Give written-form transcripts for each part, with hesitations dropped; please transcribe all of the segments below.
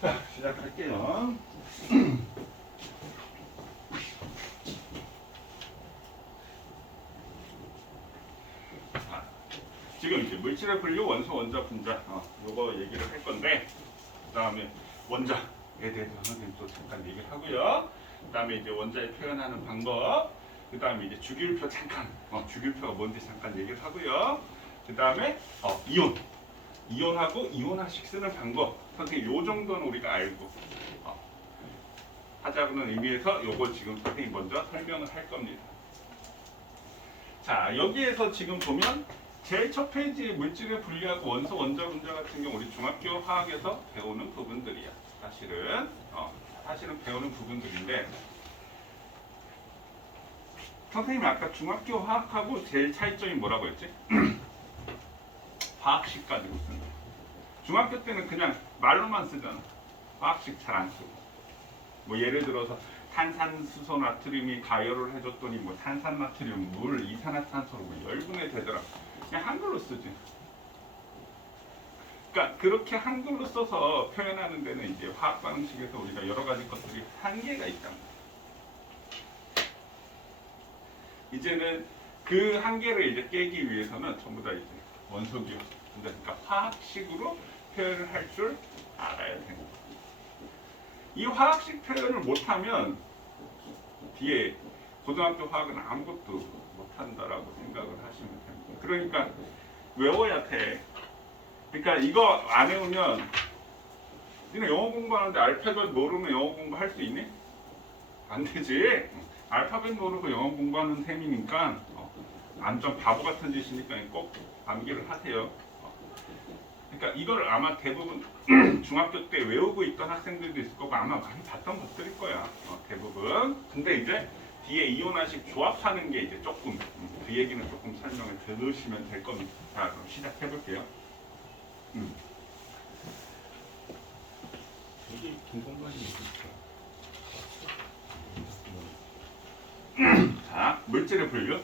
자, 시작할게요. 자, 지금 이제 물질의 분류, 원소, 원자, 분자 요거 얘기를 할 건데, 그 다음에 원자에 대해서 선생님 또 잠깐 얘기를 하고요. 그 다음에 이제 원자에 표현하는 방법, 그 다음에 이제 주기율표 잠깐, 주기율표가 뭔지 잠깐 얘기를 하고요. 그 다음에 이온하고 이온화식 쓰는 방법, 선생님 요 정도는 우리가 알고 하자고는 의미에서 요거 지금 선생님 먼저 설명을 할 겁니다. 자, 여기에서 지금 보면 제일 첫 페이지에 물질을 분리하고 원소, 원자, 분자 같은 경우 우리 중학교 화학에서 배우는 부분들이야. 사실은 배우는 부분들인데, 선생님이 아까 중학교 화학하고 제일 차이점이 뭐라고 했지? 화학식 가지고 쓰는 거. 중학교 때는 그냥 말로만 쓰잖아. 화학식 잘 안 쓰고. 뭐 예를 들어서 탄산수소 나트륨이 가열을 해줬더니 뭐 탄산나트륨, 물, 이산화탄소로 뭐 열분해 되더라. 그냥 한글로 쓰지. 그러니까 그렇게 한글로 써서 표현하는 데는 이제 화학 반응식에서 우리가 여러 가지 것들이 한계가 있다. 이제는 그 한계를 이제 깨기 위해서는 전부 다 이제 원소기호, 그러니까 화학식으로 표현을 할 줄 알아야 됩니다. 이 화학식 표현을 못하면 뒤에 고등학교 화학은 아무것도 못한다라고 생각을 하시면 됩니다. 그러니까 외워야 돼. 그러니까 이거 안 외우면, 니네 영어 공부하는데 알파벳 모르면 영어 공부할 수 있니? 안 되지. 알파벳 모르고 영어 공부하는 셈이니까 완전 바보 같은 짓이니까 꼭 암기를 하세요. 그러니까 이걸 아마 대부분 중학교 때 외우고 있던 학생들도 있을 거고 아마 많이 봤던 것들일 거야. 대부분. 근데 이제 뒤에 이온화식 조합하는 게 이제 조금 그 얘기는 조금 설명을 들으시면 될 겁니다. 자, 그럼 시작해 볼게요. 여기 긴 공간이 있을까? 자, 물질의 분류.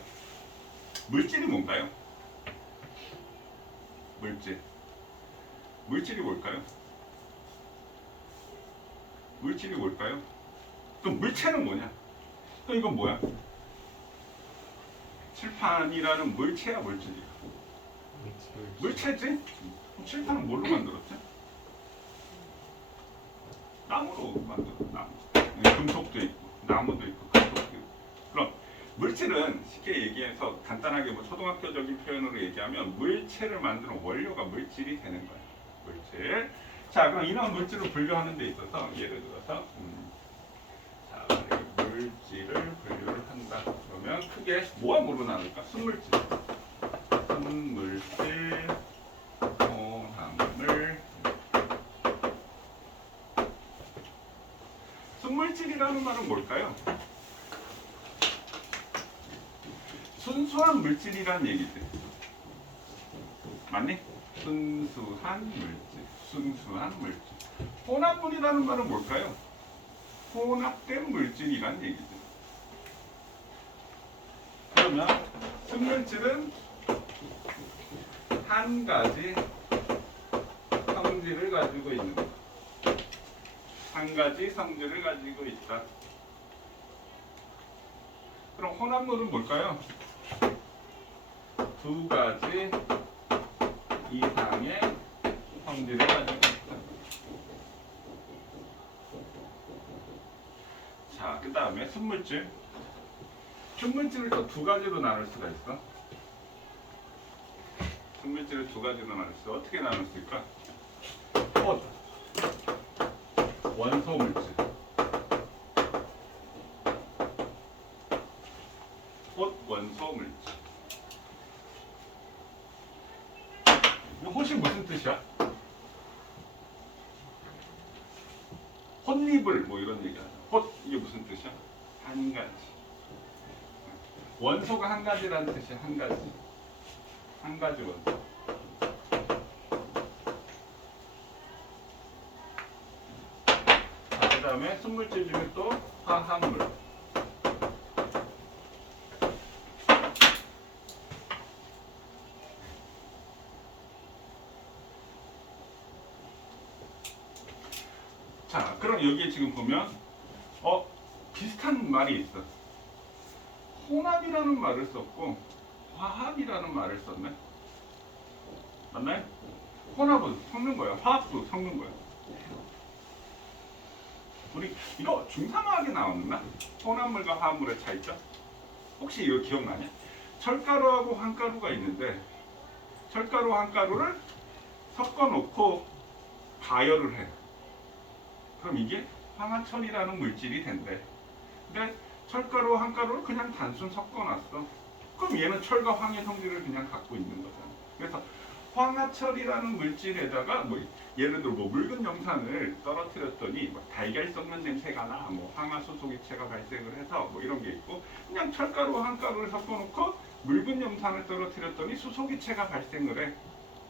물질이 뭔가요? 물질이 뭘까요? 물질이 뭘까요? 그럼 물체는 뭐냐? 그럼 이건 뭐야? 칠판이라는 물체야, 물질이야? 물체지? 그럼 칠판은 뭘로 만들었지? 나무로 만들었어, 나무. 금속도 있고, 나무도 있고, 금속도 있고. 그럼 물질은 쉽게 얘기해서 간단하게 뭐 초등학교적인 표현으로 얘기하면 물체를 만드는 원료가 물질이 되는 거예요. 물질. 자, 그럼 이런 물질을 분류하는 데 있어서 예를 들어서 자, 물질을 분류를 한다. 그러면 크게 뭐와 뭐로 나눌까? 순물질, 혼합물. 순물질이라는 말은 뭘까요? 순수한 물질이란 얘기지. 맞니? 순수한 물질. 혼합물이라는 말은 뭘까요? 혼합된 물질이란 얘기죠. 그러면 순물질은 한 가지 성질을 가지고 있는 것. 한 가지 성질을 가지고 있다. 그럼 혼합물은 뭘까요? 두 가지 이상의 성질을 가지고 있다. 자, 그 다음에 순물질. 순물질을 또 두 가지로 나눌 수가 있어. 순물질을 두 가지로 나눌 수. 어떻게 나눌 수 있을까? 원소물질. 원소물질. 혹시 무슨 뜻이야? 혼입을 뭐 이런 얘기하자. 이게 무슨 뜻이야? 한 가지. 원소가 한 가지라는 뜻이야. 한 가지. 한 가지 원소. 자, 그 다음에 순물질 중에 또 화합물. 자, 그럼 여기에 지금 보면 비슷한 말이 있어. 혼합이라는 말을 썼고 화합이라는 말을 썼네. 맞나요? 혼합은 섞는 거야. 화합도 섞는 거야. 우리 이거 중3화학에 나왔나? 혼합물과 화합물의 차이점? 혹시 이거 기억나냐? 철가루하고 황가루가 있는데 철가루 황가루를 섞어놓고 가열을 해. 그럼 이게 황화철이라는 물질이 된대. 근데 철가루 황가루를 그냥 단순 섞어놨어. 그럼 얘는 철과 황의 성질을 그냥 갖고 있는 거잖아. 그래서 황화철이라는 물질에다가 뭐 예를 들어 뭐 묽은 염산을 떨어뜨렸더니 뭐 달걀 썩는 냄새가 나, 뭐 황화수소기체가 발생을 해서 뭐 이런 게 있고, 그냥 철가루 황가루를 섞어놓고 묽은 염산을 떨어뜨렸더니 수소기체가 발생을 해.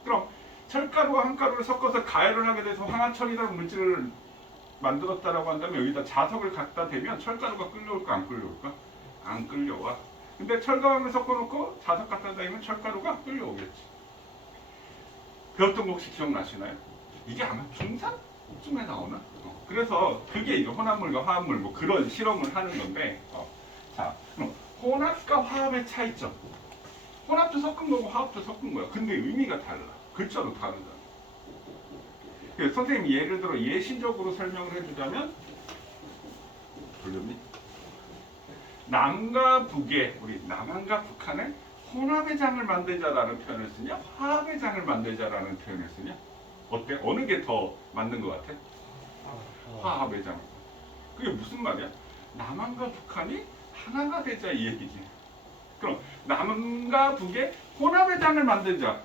그럼 철가루와 황가루를 섞어서 가열을 하게 돼서 황화철이라는 물질을 만들었다라고 한다면 여기다 자석을 갖다 대면 철가루가 끌려올까 안 끌려올까? 안 끌려와. 근데 철과 황을 섞어놓고 자석 갖다 대면 철가루가 끌려오겠지. 배웠던 거 혹시 기억나시나요? 이게 아마 중3쯤에 나오나? 그래서 그게 이제 혼합물과 화합물 뭐 그런 실험을 하는 건데 자, 그럼 혼합과 화합의 차이점. 혼합도 섞은 거고 화합도 섞은 거야. 근데 의미가 달라. 글자도 다르잖아. 그래서 선생님이 예를 들어 예시적으로 설명을 해주자면 남과 북의 우리 남한과 북한의 혼합의 장을 만들자라는 표현을 쓰냐 화합의 장을 만들자라는 표현을 쓰냐 어때? 어느 게 더 맞는 것 같아? 화합의 장. 그게 무슨 말이야? 남한과 북한이 하나가 되자 이 얘기지. 그럼 남과 북의 혼합의 장을 만들자.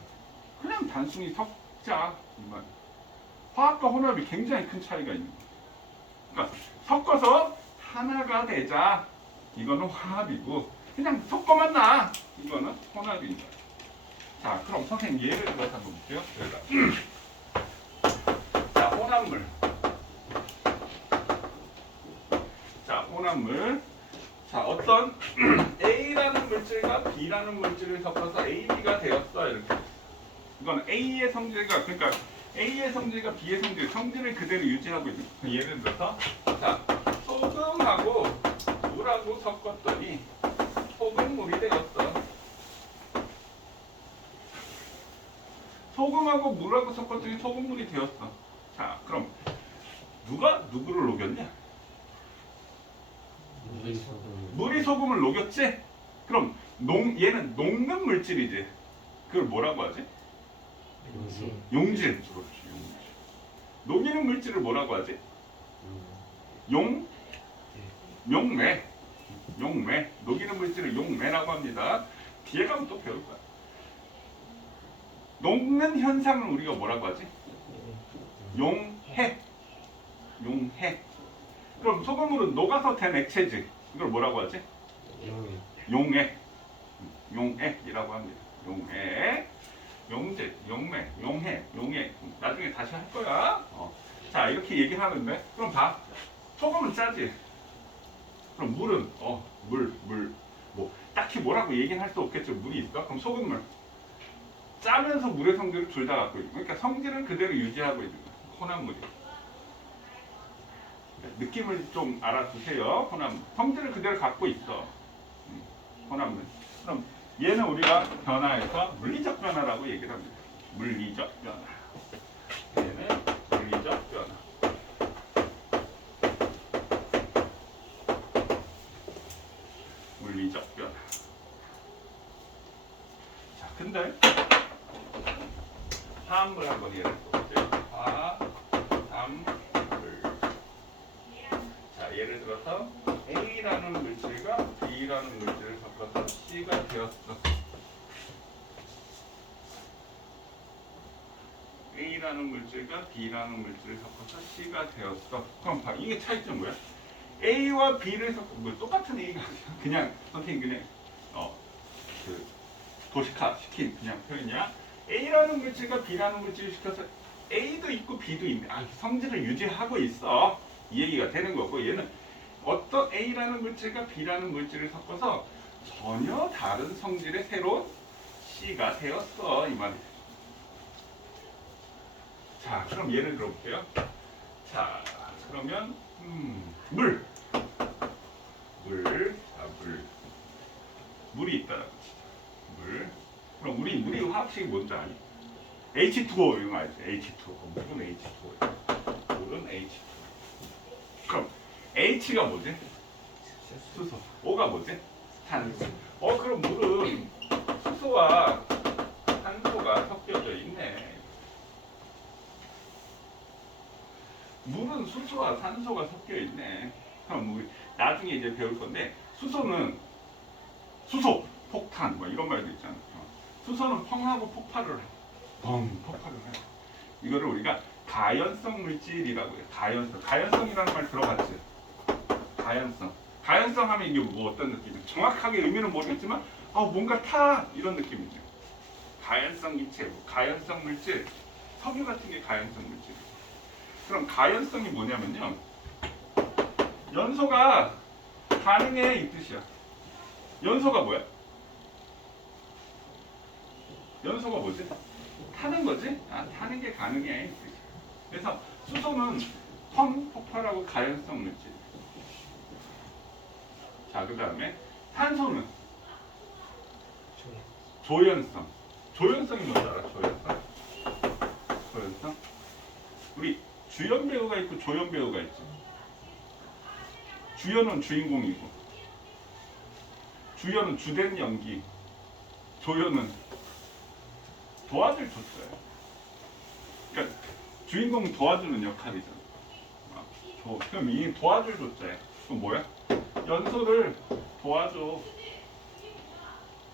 그냥 단순히 섞자 이 말. 화합과 혼합이 굉장히 큰 차이가 있는 거야. 그러니까 섞어서 하나가 되자. 이거는 화합이고 그냥 섞어만 놔. 이거는 혼합입니다. 자, 그럼 선생님 예를 들어서 한번 볼게요. 자, 혼합물. 자, 혼합물. 자, 어떤 A라는 물질과 B라는 물질을 섞어서 AB가 되었어. 이렇게. 이건 A의 성질과 그러니까 A의 성질과 B의 성질을 그대로 유지하고 있는 거예요. 예를 들어서 자, 소금하고 물하고 섞었더니 소금물이 되었어. 소금하고 물하고 섞었더니 소금물이 되었어. 자, 그럼 누가 누구를 녹였냐? 물이 소금을 녹였지? 그럼 얘는 녹는 물질이지. 그걸 뭐라고 하지? 용질. 그렇지, 용질. 녹이는 물질을 뭐라고 하지? 용매. 녹이는 물질을 용매라고 합니다. 뒤에 가면 또 배울 거야. 녹는 현상을 우리가 뭐라고 하지? 용해. 그럼 소금물은 녹아서 된 액체지. 이걸 뭐라고 하지? 용해이라고 합니다. 용해. 용질, 용매, 용해. 나중에 다시 할 거야. 자, 이렇게 얘기하는데 그럼 봐. 소금은 짜지. 그럼 물은 물. 뭐 딱히 뭐라고 얘기는 할 수 없겠죠. 물이 있어. 그럼 소금물. 짜면서 물의 성질을 둘 다 갖고 있고, 그러니까 성질은 그대로 유지하고 있는 거야. 혼합물이. 느낌을 좀 알아두세요. 혼합물. 성질을 그대로 갖고 있어. 혼합물. 그럼 얘는 우리가 변화해서 물리적 변화라고 얘기를 합니다. 물리적 변화. 얘는 물리적 변화. 물리적 변화. 자, 근데 화합물 한번 예를 들어볼게요. 화합물. 자, 예를 들어서 A라는 물질과 B라는 물질을 섞어서 C가 되었어. A라는 물질과 B라는 물질을 섞어서 C가 되었어. 그럼 봐, 이게 차이점 뭐야? A와 B를 섞어 뭐 똑같은 A가 아니야. 그냥 선생님 그냥 그 도식화 시킨 그냥 표현이야. A라는 물질과 B라는 물질을 시켜서 A도 있고 B도 있네. 성질을 유지하고 있어. 이 얘기가 되는 거고, 얘는 어떤 A라는 물질과 B라는 물질을 섞어서 전혀 다른 성질의 새로운 C가 되었어. 이 말이에요. 자, 그럼 예를 들어볼게요. 자, 그러면 물. 물이 있다라고 치자. 물. 그럼 물이 화학식이 뭔지 아니? H2O 이거 알지? H2O. 물은 H2O. 물은 H2O. 그럼 H가 뭐지? 수소. O가 뭐지? 산소. 그럼 물은 수소와 산소가 섞여져 있네. 물은 수소와 산소가 섞여 있네. 그럼 우리 나중에 이제 배울 건데 수소는 수소, 폭탄 뭐 이런 말도 있잖아. 수소는 펑하고 폭발을 해. 폭발을 해. 이거를 우리가 가연성 물질이라고 해요. 가연성이라는 말 들어봤지? 가연성 하면 이게 뭐 어떤 느낌이야? 정확하게 의미는 모르겠지만 뭔가 타 이런 느낌이죠. 가연성 기체, 가연성 물질, 석유 같은 게 가연성 물질. 그럼 가연성이 뭐냐면요, 연소가 가능해 이 뜻이야. 연소가 뭐야? 연소가 뭐지? 타는 거지? 타는 게 가능해 이 뜻이야. 그래서 수소는 폭발하고 가연성 물질. 자, 그 다음에 탄소는 조연성. 조연성이 뭔지 알아? 조연성? 우리 주연 배우가 있고 조연 배우가 있지. 주연은 주인공이고, 주연은 주된 연기, 조연은 도와줄 조자예요. 그러니까 주인공은 도와주는 역할이잖아. 그럼 이 도와줄 조자예요. 그럼 뭐야? 연소를 도와줘.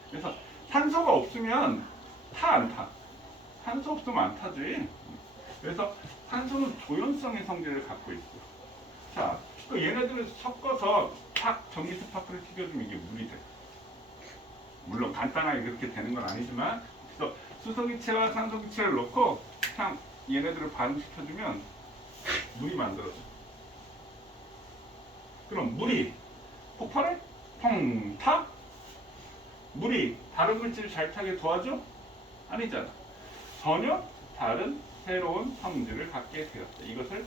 그래서 산소가 없으면 타 안 타? 산소 없으면 안 타지. 그래서 산소는 조연성의 성질을 갖고 있어. 자, 또 얘네들을 섞어서 탁 전기 스파크를 튀겨주면 이게 물이 돼. 물론 간단하게 그렇게 되는 건 아니지만, 그래서 수소기체와 산소기체를 넣고 그냥 얘네들을 반응시켜주면 물이 만들어져. 그럼 물이 폭발해? 펑 타? 물이 다른 물질을 잘 타게 도와줘? 아니잖아. 전혀 다른 새로운 성질을 갖게 되었다. 이것을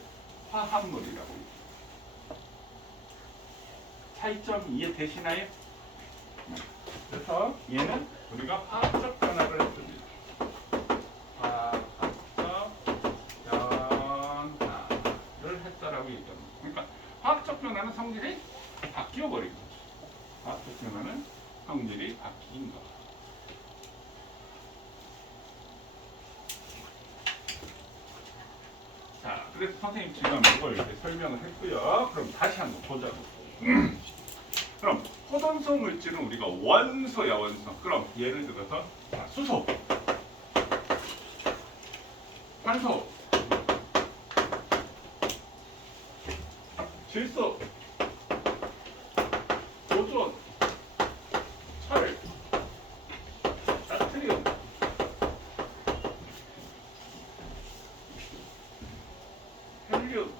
화합물이라고 해요. 차이점 이해되시나요? 그래서 얘는 우리가 화학적 변화를 했습니다. 화학적 변화를 했다라고 얘기합니다. 그러니까 화학적 변화는 성질이 바뀌어버린 거죠. 화학적 변화는 성질이 바뀐 거. 자, 그래서 선생님 지금 이걸 이렇게 설명을 했고요. 그럼 다시 한번 보자고. 그럼 포동성 물질은 우리가 원소야, 원소. 그럼 예를 들어서 수소, 산소, 질소, 오존, 철, 나트륨, 헬륨,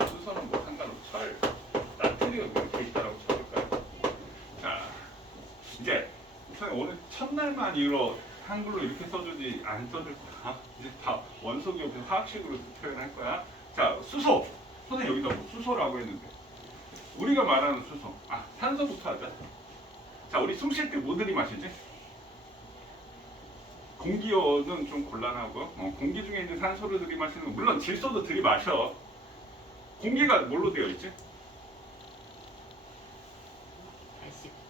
수소는 뭐 상관없고 철, 나트륨 이렇게 있다라고 적을까요? 자, 이제 오늘 첫날만 이로 한글로 이렇게 써주지 안 써줄 거야. 이제 다 원소 기업에서 화학식으로 표현할 거야. 자, 수소. 선생님 여기다 뭐 수소라고 했는데 우리가 말하는 수소. 산소부터 하자. 자, 우리 숨 쉴 때 뭐 들이마시지? 공기어는 좀 곤란하고, 공기 중에 있는 산소를 들이마시는 거, 물론 질소도 들이마셔. 공기가 뭘로 되어 있지?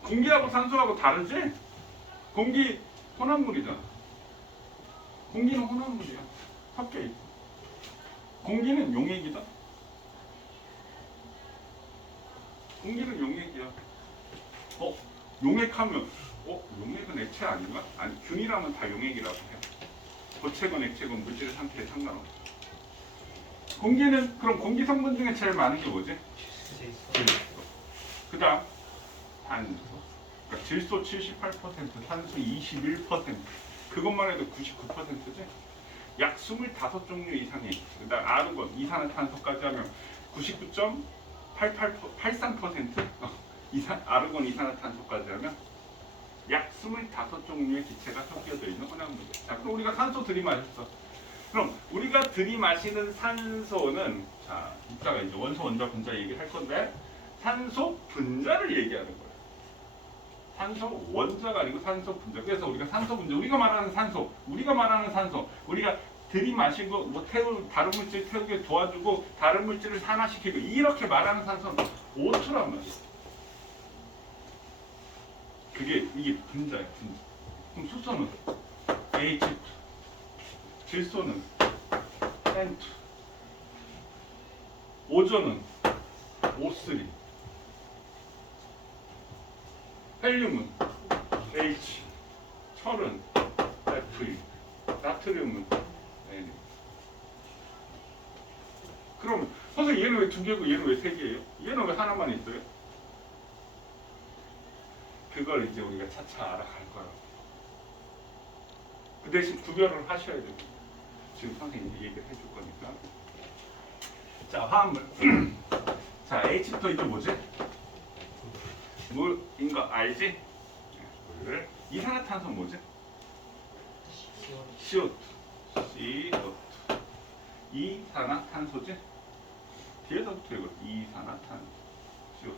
공기하고 산소하고 다르지? 공기 혼합물이잖아. 공기는 혼합물이야. 섞여 있고. 공기는 용액이다. 공기는 용액이야. 용액하면 용액은 액체 아닌가? 아니, 균이라면 다 용액이라고 해. 고체건 액체건 물질 상태에 상관없어. 공기는 그럼 공기 성분 중에 제일 많은 게 뭐지? 질소. 그다음 산소. 그러니까 질소 78%, 산소 21%. 그것만 해도 99%지. 약 25종류 이상이. 그다음 아르곤, 이산화탄소까지 하면 99.83%. 아르곤, 이산화탄소까지 하면 약 25종류의 기체가 섞여져 있는 혼합물이야. 자, 그럼 우리가 산소 들이마셨어. 그럼 우리가 들이마시는 산소는 자 이따가 이제 원소 원자 분자 얘기를 할 건데 산소 분자를 얘기하는 거예요. 산소 원자가 아니고 산소 분자. 그래서 우리가 산소 분자, 우리가 말하는 산소, 우리가 들이마시고 뭐 다른 물질 태우게 도와주고 다른 물질을 산화시키고 이렇게 말하는 산소는 O2란 말이에요. 이게 분자예요. 분자. 그럼 수소는 H2, 질소는 N2, 오존은 O3, 헬륨은 H, 철은 Fe, 나트륨은 N. 그럼 선생님 얘는 왜 두 개고 얘는 왜 세 개예요? 얘는 왜 하나만 있어요? 그걸 이제 우리가 차차 알아갈 거라고. 그 대신 구별을 하셔야 돼요. 지금 선생님이 얘기를 해줄 거니까. 자, 화합물. 자, H부터 이게 뭐지? 물인 거 알지? 물. 이산화탄소는 뭐지? CO2. CO2. 이산화탄소지? 뒤에서부터 이거 이산화탄소. CO2.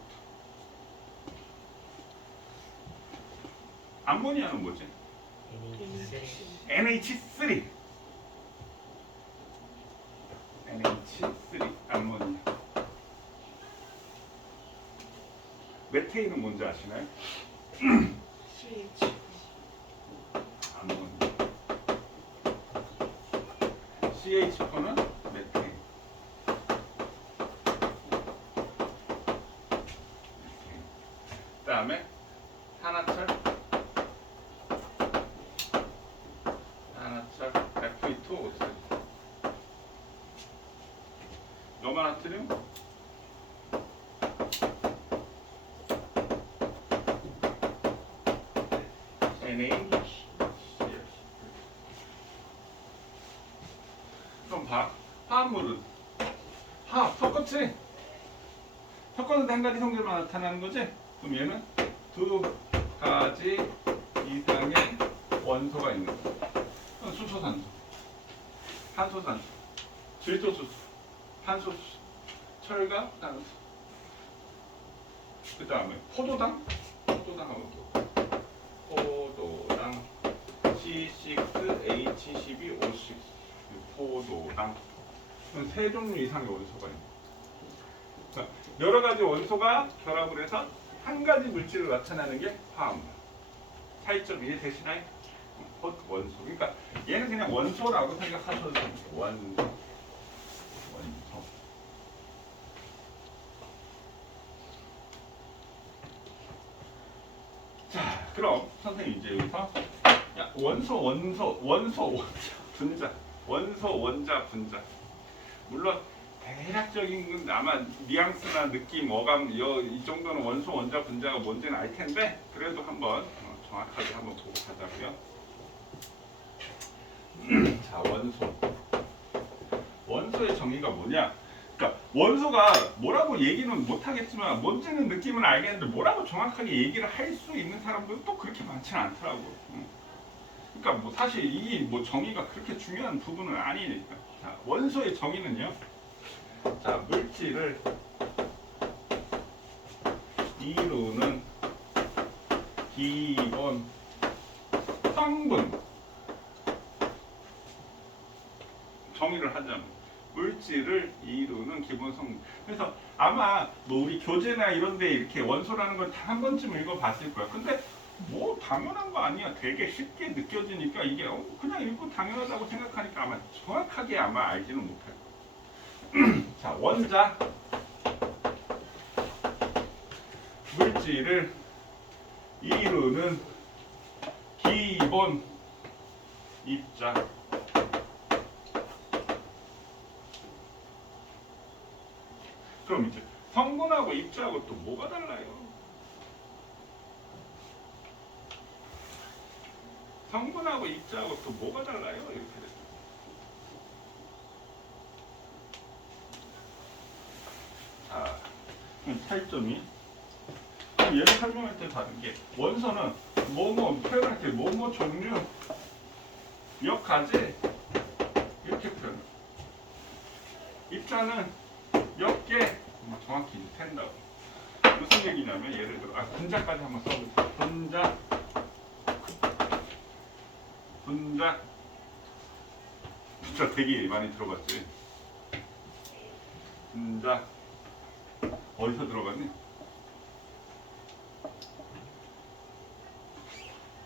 암모니아는 뭐지? NH3. NH3 암모니아. 메테인은 뭔지 아시나요? 암모니아. CH4는 메테인. 그다음에 산화철 Fe2O3. 염화나트륨 NaCl. 그럼 화합물은 섞었지? 섞었는데 한 가지 성질만 나타나는 거지? 그럼 얘는 두 가지 이상의 원소가 있는 거야. 수소산소, 탄소산소, 질소수소, 탄소수소, 철과 탄소. 그 다음에 포도당하고 포도당 C6H12O6 포도당. 세 종류 이상의 원소가 있는 거야. 여러 가지 원소가 결합을 해서 한 가지 물질을 나타내는 게 화합물. 차이점 이해되시나요? 원소. 그러니까 얘는 그냥 원소라고 생각하셔도 됩니다. 원소. 자, 그럼 선생님 이제 여기서 원소, 분자. 원소, 원자, 분자. 물론 대략적인 건 아마 뉘앙스나 느낌, 어감 이 정도는 원소, 원자, 분자가 뭔지는 알 텐데 그래도 한번 정확하게 한번 보고 가자고요. 자, 원소의 정의가 뭐냐? 그러니까 원소가 뭐라고 얘기는 못하겠지만 뭔지는 느낌은 알겠는데 뭐라고 정확하게 얘기를 할 수 있는 사람들은 또 그렇게 많지는 않더라고. 그러니까 뭐 사실 이 뭐 정의가 그렇게 중요한 부분은 아니니까. 자, 원소의 정의는요. 자, 물질을 이루는 기본 성분. 정의를 하자면 물질을 이루는 기본 성분. 그래서 아마 뭐 우리 교재나 이런데 이렇게 원소라는 걸 다 한 번쯤 읽어봤을 거야. 근데 뭐 당연한 거 아니야. 되게 쉽게 느껴지니까 이게 그냥 읽고 당연하다고 생각하니까 아마 정확하게 아마 알지는 못할 거야. 자, 원자 물질을 이루는 기본 입자. 그럼 이제 성분하고 입자하고 또 뭐가 달라요? 성분하고 입자하고 또 뭐가 달라요? 이렇게 됐어요. 자, 그럼 차이점이 얘를 설명할 때 다른 게 원소는 뭐뭐 표현할 때 뭐뭐 종류 몇 가지 이렇게 표현. 분자는 몇 개? 정확히 텐다고. 무슨 얘기냐면 예를 들어 분자까지 한번 써볼게요. 분자 되게 많이 들어봤지. 분자 어디서 들어봤니?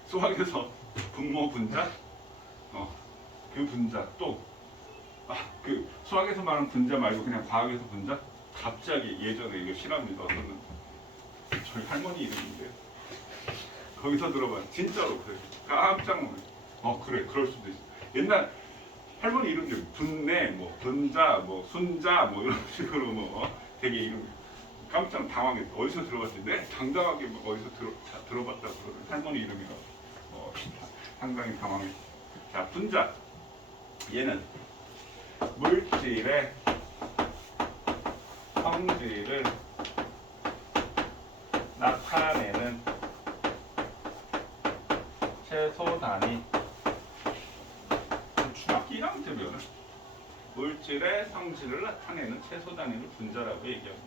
수학에서 분모 분자? 그 분자 또 그 수학에서 말하는 분자 말고 그냥 과학에서 분자? 갑자기 예전에 이거 실합니다. 저는 저희 할머니 이름인데 거기서 들어봐. 진짜로 그래. 깜짝 놀래. 그래 그럴 수도 있어. 옛날 할머니 이름 중에 분내, 뭐 분자, 뭐 순자, 뭐 이런 식으로 되게 이름 깜짝 당황했어. 어디서 들어봤지? 네, 당당하게 어디서 들어봤다고 그러는 할머니 이름이라고. 상당히 당황했어. 자, 분자. 얘는 물질의 성질을 나타내는 최소 단위. 중학교 1학년 때 배우는 물질의 성질을 나타내는 최소 단위를 분자라고 얘기합니다.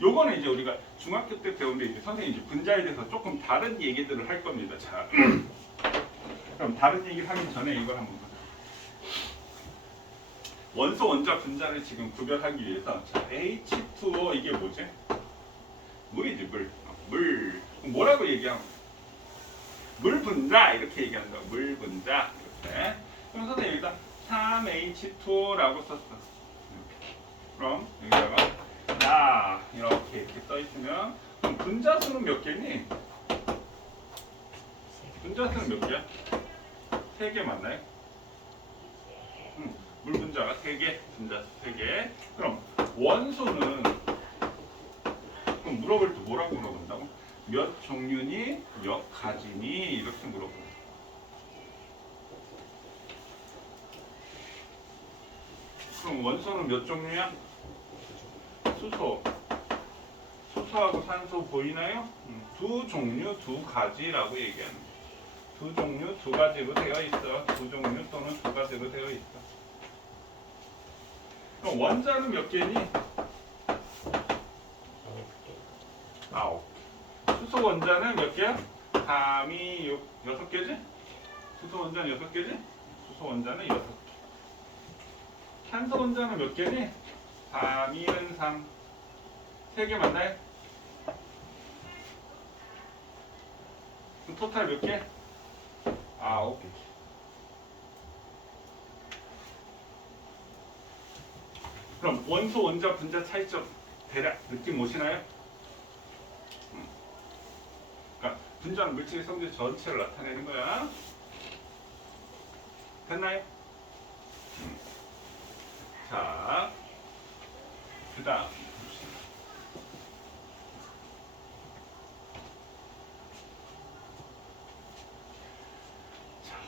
요거는 이제 우리가 중학교 때 배우는데 이제 선생님이 이제 분자에 대해서 조금 다른 얘기들을 할 겁니다. 자, 그럼 다른 얘기를 하기 전에 이걸 한번 보자. 원소, 원자, 분자를 지금 구별하기 위해서 자, H2O 이게 뭐지? 물이지, 물. 물. 뭐라고 얘기하면 물 분자 이렇게 얘기한다고. 물 분자 이렇게. 그럼 선생님 여기다 3H2O라고 썼어. 이렇게. 그럼 여기다가 이렇게 써 있으면 그럼 분자수는 몇 개니? 분자수는 몇 개야? 3개 맞나요? 물 분자가 3개, 분자수 3개. 그럼 원소는 그럼 물어볼 때 뭐라고 물어본다고? 몇 종류니? 몇 가지니? 이렇게 물어본다. 그럼 원소는 몇 종류야? 수소하고 산소 보이나요? 두 종류, 두 가지라고 얘기하는 거예요. 두 종류, 두 가지로 되어 있어. 두 종류 또는 두 가지로 되어 있어. 그럼 원자는 몇 개니? 9개. 수소 원자는 몇 개야? 3, 2, 6, 6개지? 수소 원자는 6개지? 수소 원자는 6개. 산소 원자는 몇 개니? 3, 2는 3. 3개 맞나요? 그럼 토탈 몇 개? 9개. 그럼 원소, 원자, 분자 차이점 대략 느낌 오시나요? 그러니까 분자는 물질의 성질 전체를 나타내는 거야. 됐나요? 자, 그 다음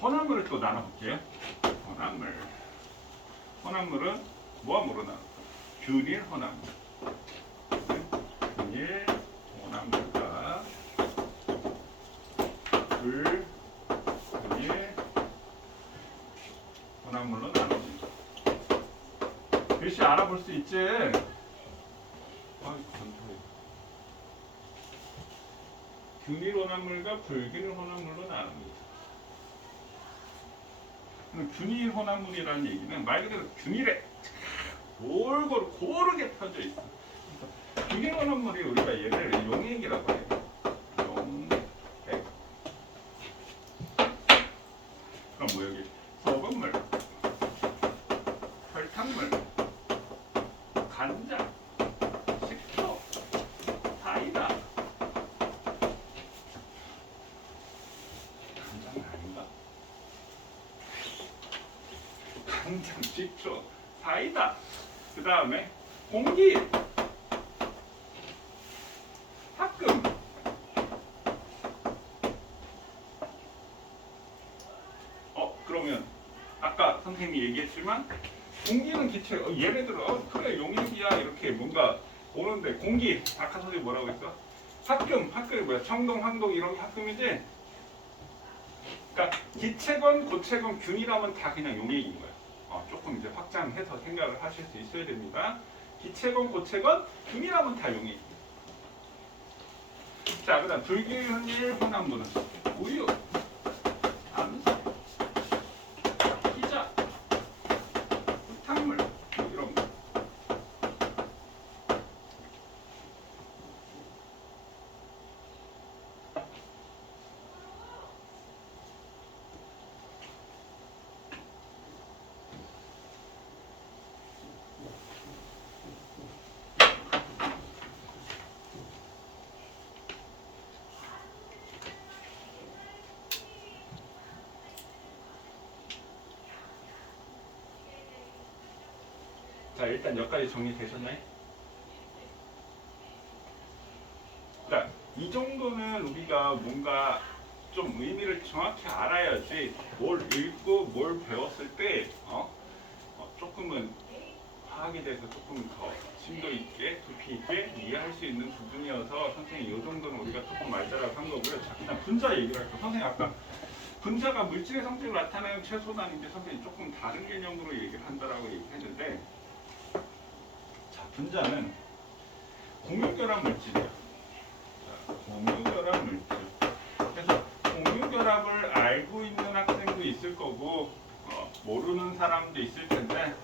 혼합물을 또 나눠볼게요. 혼합물은 뭐하므로 나눠? 균일 혼합물. 균일 혼합물과 불균일 혼합물로 나눕니다. 글씨 알아볼 수 있지? 균일 혼합물과 불균일 혼합물로 나눕니다. 균일 혼합물이라는 얘기는 말 그대로 균일에 골고루 고르게 펴져 있어. 균일 혼합물이 우리가 얘를 용액이라고 해요. 용액. 그럼 뭐 여기 소금물, 설탕물, 간장, 식초, 사이다. 간장은 아닌가? 간장, 식초, 사이다. 그 다음에 공기, 합금. 그러면 아까 선생님이 얘기했지만 공기는 기체. 예를 들어 그래 용액이야 이렇게 뭔가 오는데 공기. 아까 선생님 뭐라고 했어? 합금이 뭐야? 청동, 황동 이런 게 합금이지. 그러니까 기체건 고체건 균이라면 다 그냥 용액인 거야. 조금 이제 확장해서 생각을 하실 수 있어야 됩니다. 기체건 고체건 균일하면 다 용이. 자, 그다음 불균일 혼합물은 우유, 암석, 피자, 흙탕물 이런 거. 자, 일단 여기까지 정리되셨나요? 자, 이 정도는 우리가 뭔가 좀 의미를 정확히 알아야지 뭘 읽고 뭘 배웠을 때 조금은 화학에 대해서 조금 더 심도 있게 두피 있게 이해할 수 있는 부분이어서 선생님 이 정도는 우리가 조금 말자라고 한 거고요. 자, 그냥 분자 얘기를 할게요. 선생님 아까 분자가 물질의 성질을 나타내는 최소단인데 선생님 조금 다른 개념으로 얘기를 한다라고 얘기했는데, 자, 분자는 공유결합 물질이에요. 자, 공유결합 물질. 그래서 공유결합을 알고 있는 학생도 있을 거고 모르는 사람도 있을 텐데,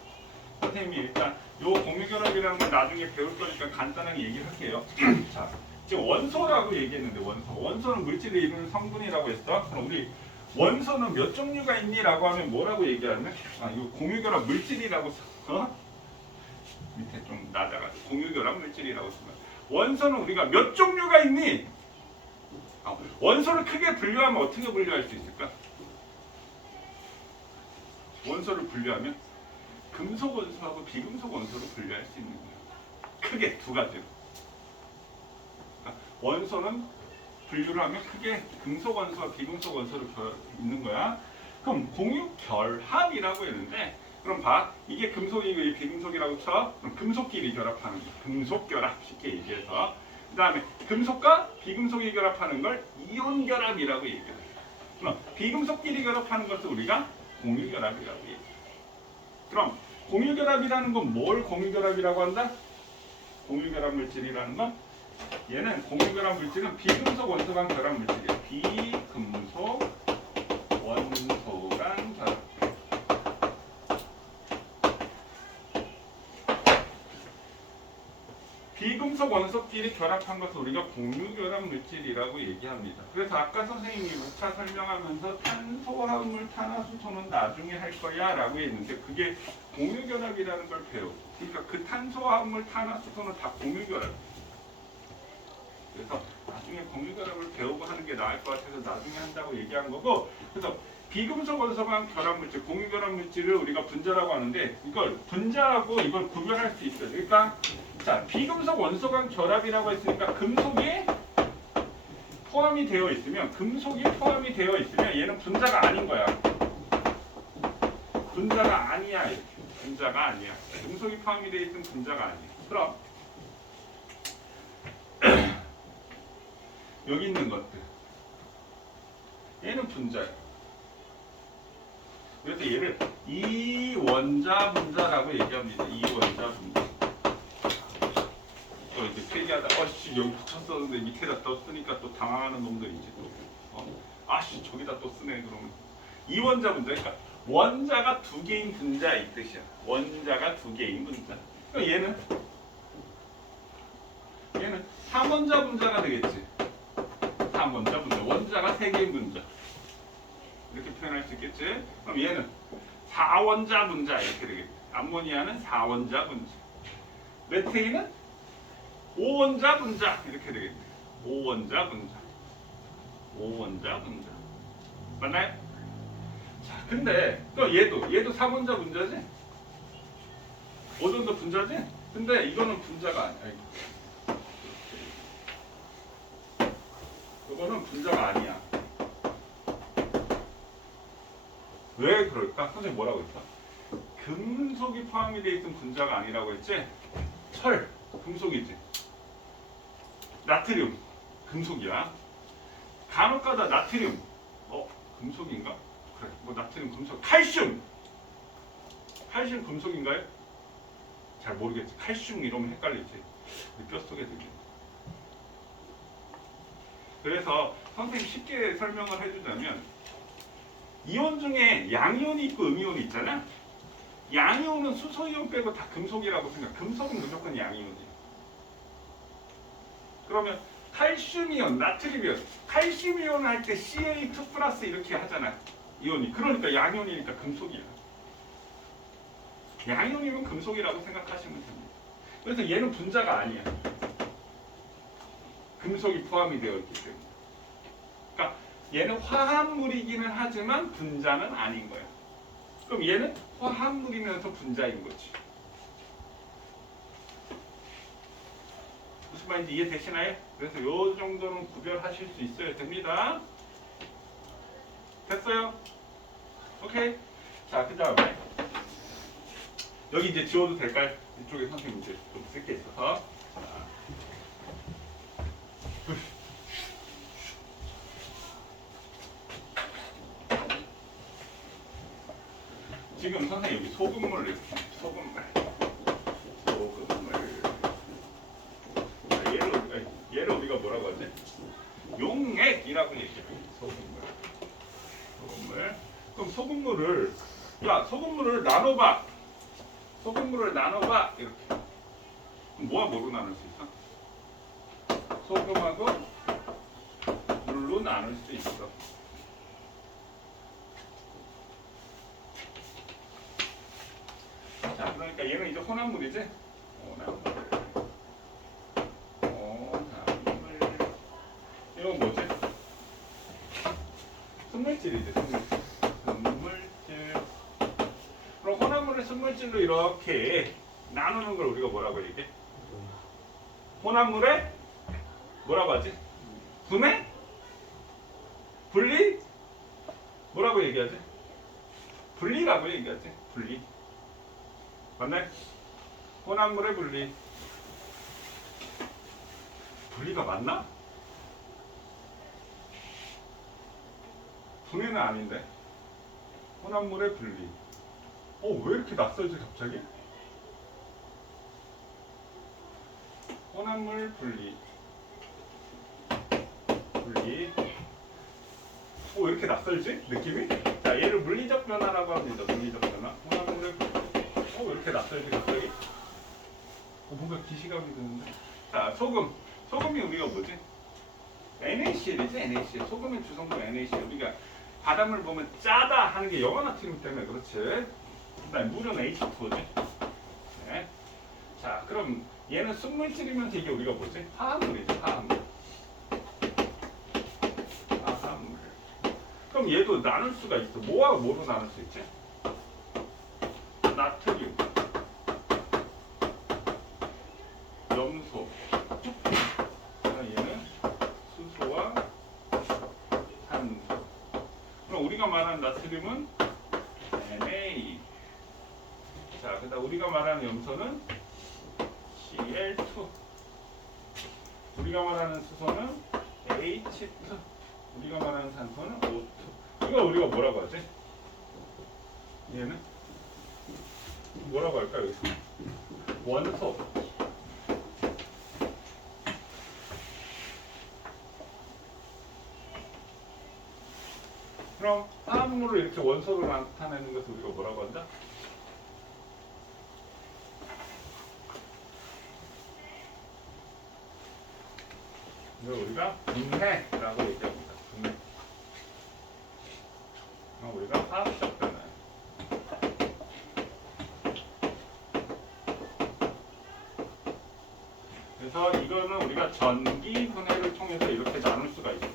선생님이 일단 요 공유결합이라는 걸 나중에 배울 거니까 간단하게 얘기를 할게요. 자, 지금 원소라고 얘기했는데 원소는 물질을 이루는 성분이라고 했어. 그럼 우리 원소는 몇 종류가 있니라고 하면 뭐라고 얘기하면 이거 공유결합 물질이라고 밑에 좀 낮아가지고 공유결합 물질이라고 쓰면 원소는 우리가 몇 종류가 있니? 원소를 크게 분류하면 어떻게 분류할 수 있을까? 원소를 분류하면 금속 원소하고 비금속 원소로 분류할 수 있는 거예요. 크게 두 가지로. 그러니까 원소는 분류를 하면 크게 금속 원소와 비금속 원소로 있는 거야. 그럼 공유결합이라고 했는데, 그럼 봐, 이게 금속이고 이 비금속이라고 쳐. 그럼 금속끼리 결합하는 거야. 금속결합 쉽게 얘기해서. 그 다음에 금속과 비금속이 결합하는 걸 이온결합이라고 얘기해요. 그럼 비금속끼리 결합하는 것을 우리가 공유결합이라고 얘기해요. 그럼 공유결합이라는 건 뭘 공유결합이라고 한다? 공유결합 물질이라는 건 얘는 공유결합 물질은 비금속 원소 간 결합 물질이에요. 비금속 원소 간 결합. 비금속 원소끼리 결합한 것을 우리가 공유결합 물질이라고 얘기합니다. 그래서 아까 선생님이 6차 설명하면서 탄소화합물, 탄화수소는 나중에 할 거야 라고 했는데 그게 공유결합이라는 걸 배우고, 그러니까 그 탄소화합물, 탄화수소는 다 공유결합. 그래서 나중에 공유결합을 배우고 하는 게 나을 것 같아서 나중에 한다고 얘기한 거고, 그래서 비금속 원소 간 결합 물질, 공유결합 물질을 우리가 분자라고 하는데 이걸 분자하고 이걸 구별할 수 있어요. 그러니까 자, 비금속 원소 간 결합이라고 했으니까 금속이 포함이 되어 있으면 얘는 분자가 아닌 거야. 분자가 아니야. 이렇게. 분자가 아니야. 금속이 포함이 되어 있으면 분자가 아니야. 그럼 여기 있는 것들 얘는 분자야. 그래서 얘를 이원자 분자라고 얘기합니다. 이원자 분자. 이제 폐기하다 여기 붙였었는데 밑에다 또 쓰니까 또 당황하는 놈들이지 또. 저기다 또 쓰네. 그러면 이원자 분자. 그러니까 원자가 두 개인 분자 이 뜻이야. 원자가 두 개인 분자. 그러니까 얘는 3원자 분자가 되겠지. 3원자 분자. 원자가 세 개인 분자. 이렇게 표현할 수 있겠지. 그럼 얘는 4원자 분자 이렇게 되겠지. 암모니아는 4원자 분자. 메테인은 5원자 분자 이렇게 되겠네. 5원자 분자. 5원자 분자. 맞나요? 자, 근데 또 얘도 3원자 분자지? 오존도 분자지? 근데 이거는 분자가 아니야. 이거는 분자가 아니야. 왜 그럴까? 선생님 뭐라고 했어? 금속이 포함이 되어 있던 분자가 아니라고 했지? 철, 금속이지. 나트륨, 금속이야. 간혹가다 나트륨, 금속인가? 그래, 나트륨, 금속. 칼슘, 칼슘 금속인가요? 잘 모르겠지. 칼슘 이러면 헷갈리지. 우리 뼛속에 들리. 그래서 선생님이 쉽게 설명을 해주자면 이온 중에 양이온이 있고 음이온이 있잖아. 양이온은 수소이온 빼고 다 금속이라고 생각. 금속은 무조건 양이온이에요. 그러면 칼슘이온, 나트륨이온, 칼슘이온 할 때 Ca2 플러스 이렇게 하잖아. 이온이. 그러니까 양이온이니까 금속이야. 양이온이면 금속이라고 생각하시면 됩니다. 그래서 얘는 분자가 아니야. 금속이 포함이 되어 있기 때문에. 그러니까 얘는 화합물이기는 하지만 분자는 아닌 거야. 그럼 얘는 화합물이면서 분자인 거지. 무슨 말인지 이해되시나요? 그래서 요 정도는 구별하실 수 있어야 됩니다. 됐어요? 오케이. 자, 그 다음에 여기 이제 지워도 될까요? 이쪽에 선생님 이제 좀 쓸 게 있어서. 지금 선생님 여기 소금물 이렇게 소금물 얘를 우리가 뭐라고 하지? 용액이라고 얘기해요. 소금물. 그럼 소금물을 나눠봐. 소금물을 나눠봐. 이렇게. 그럼 뭐와 뭐로 나눌 수 있어? 소금하고 물로 나눌 수 있어. 자, 그러니까 얘는 이제 혼합물이지? 혼합물. 이건 뭐지? 순물질이지, 순물질. 그럼 혼합물을 순물질로 이렇게 나누는 걸 우리가 뭐라고 얘기해? 혼합물에 뭐라고 하지? 분해? 분리? 뭐라고 얘기하지? 분리라고 얘기하지? 분리. 맞나요? 혼합물의 분리. 분리가 맞나? 분해는 아닌데. 혼합물의 분리. 왜 이렇게 낯설지 갑자기? 혼합물 분리. 왜 이렇게 낯설지? 느낌이? 자, 얘를 물리적 변화라고 합니다. 물리적 변화. 혼합물의 분리. 왜 이렇게 낯설지 갑자기? 뭔가 기시감이 드는데. 자, 소금이 우리가 뭐지? NaCl이지, NaCl. 소금의 주성분 NaCl. 우리가 바닷물 보면 짜다 하는 게 염화나트륨 때문에 그렇지. 그다음에 물은 H2O지. 네. 자, 그럼 얘는 순물질이면서 이게 우리가 뭐지? 화합물이죠, 화합물. 그럼 얘도 나눌 수가 있어. 뭐하고 뭐로 나눌 수 있지? 나트륨, 염소. 얘는 수소와 산소. 그럼 우리가 말하는 나트륨은 Na. 자, 그다음 우리가 말하는 염소는 Cl2. 우리가 말하는 수소는 H2. 우리가 말하는 산소는 O2. 이거 우리가 뭐라고 하지? 얘는 뭐라고 할까 여기서? 원소. 그럼 화합물을 이렇게 원소로 나타내는 것을 우리가 뭐라고 한다? 이걸 우리가 분해라고 얘기합니다. 분해. 우리가 화학적 변화. 그래서 이거는 우리가 전기 분해를 통해서 이렇게 나눌 수가 있어.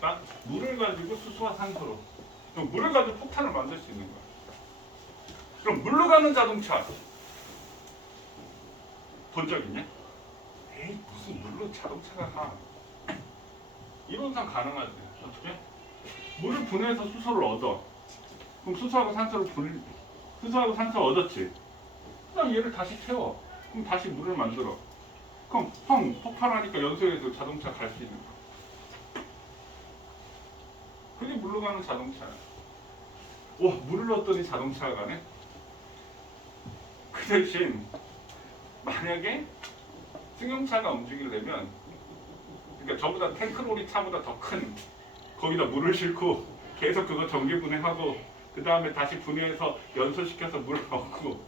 그러니까 물을 가지고 수소와 산소로. 그럼 물을 가지고 폭탄을 만들 수 있는 거야. 그럼 물로 가는 자동차 본 적 있냐? 에이, 무슨 물로 자동차가 가? 이론상 가능하지. 어떻게? 물을 분해해서 수소를 얻어. 그럼 수소하고 산소를 얻었지. 그다음 얘를 다시 태워. 그럼 다시 물을 만들어. 그럼 폭발하니까 연소에서 자동차 갈 수 있는 거야. 그게 물로 가는 자동차야. 물을 넣었더니 자동차가 가네. 그 대신 만약에 승용차가 움직이려면, 그러니까 저보다 탱크로리 차보다 더 큰 거기다 물을 싣고 계속 그거 전기 분해하고 그 다음에 다시 분해해서 연소시켜서 물을 넣고,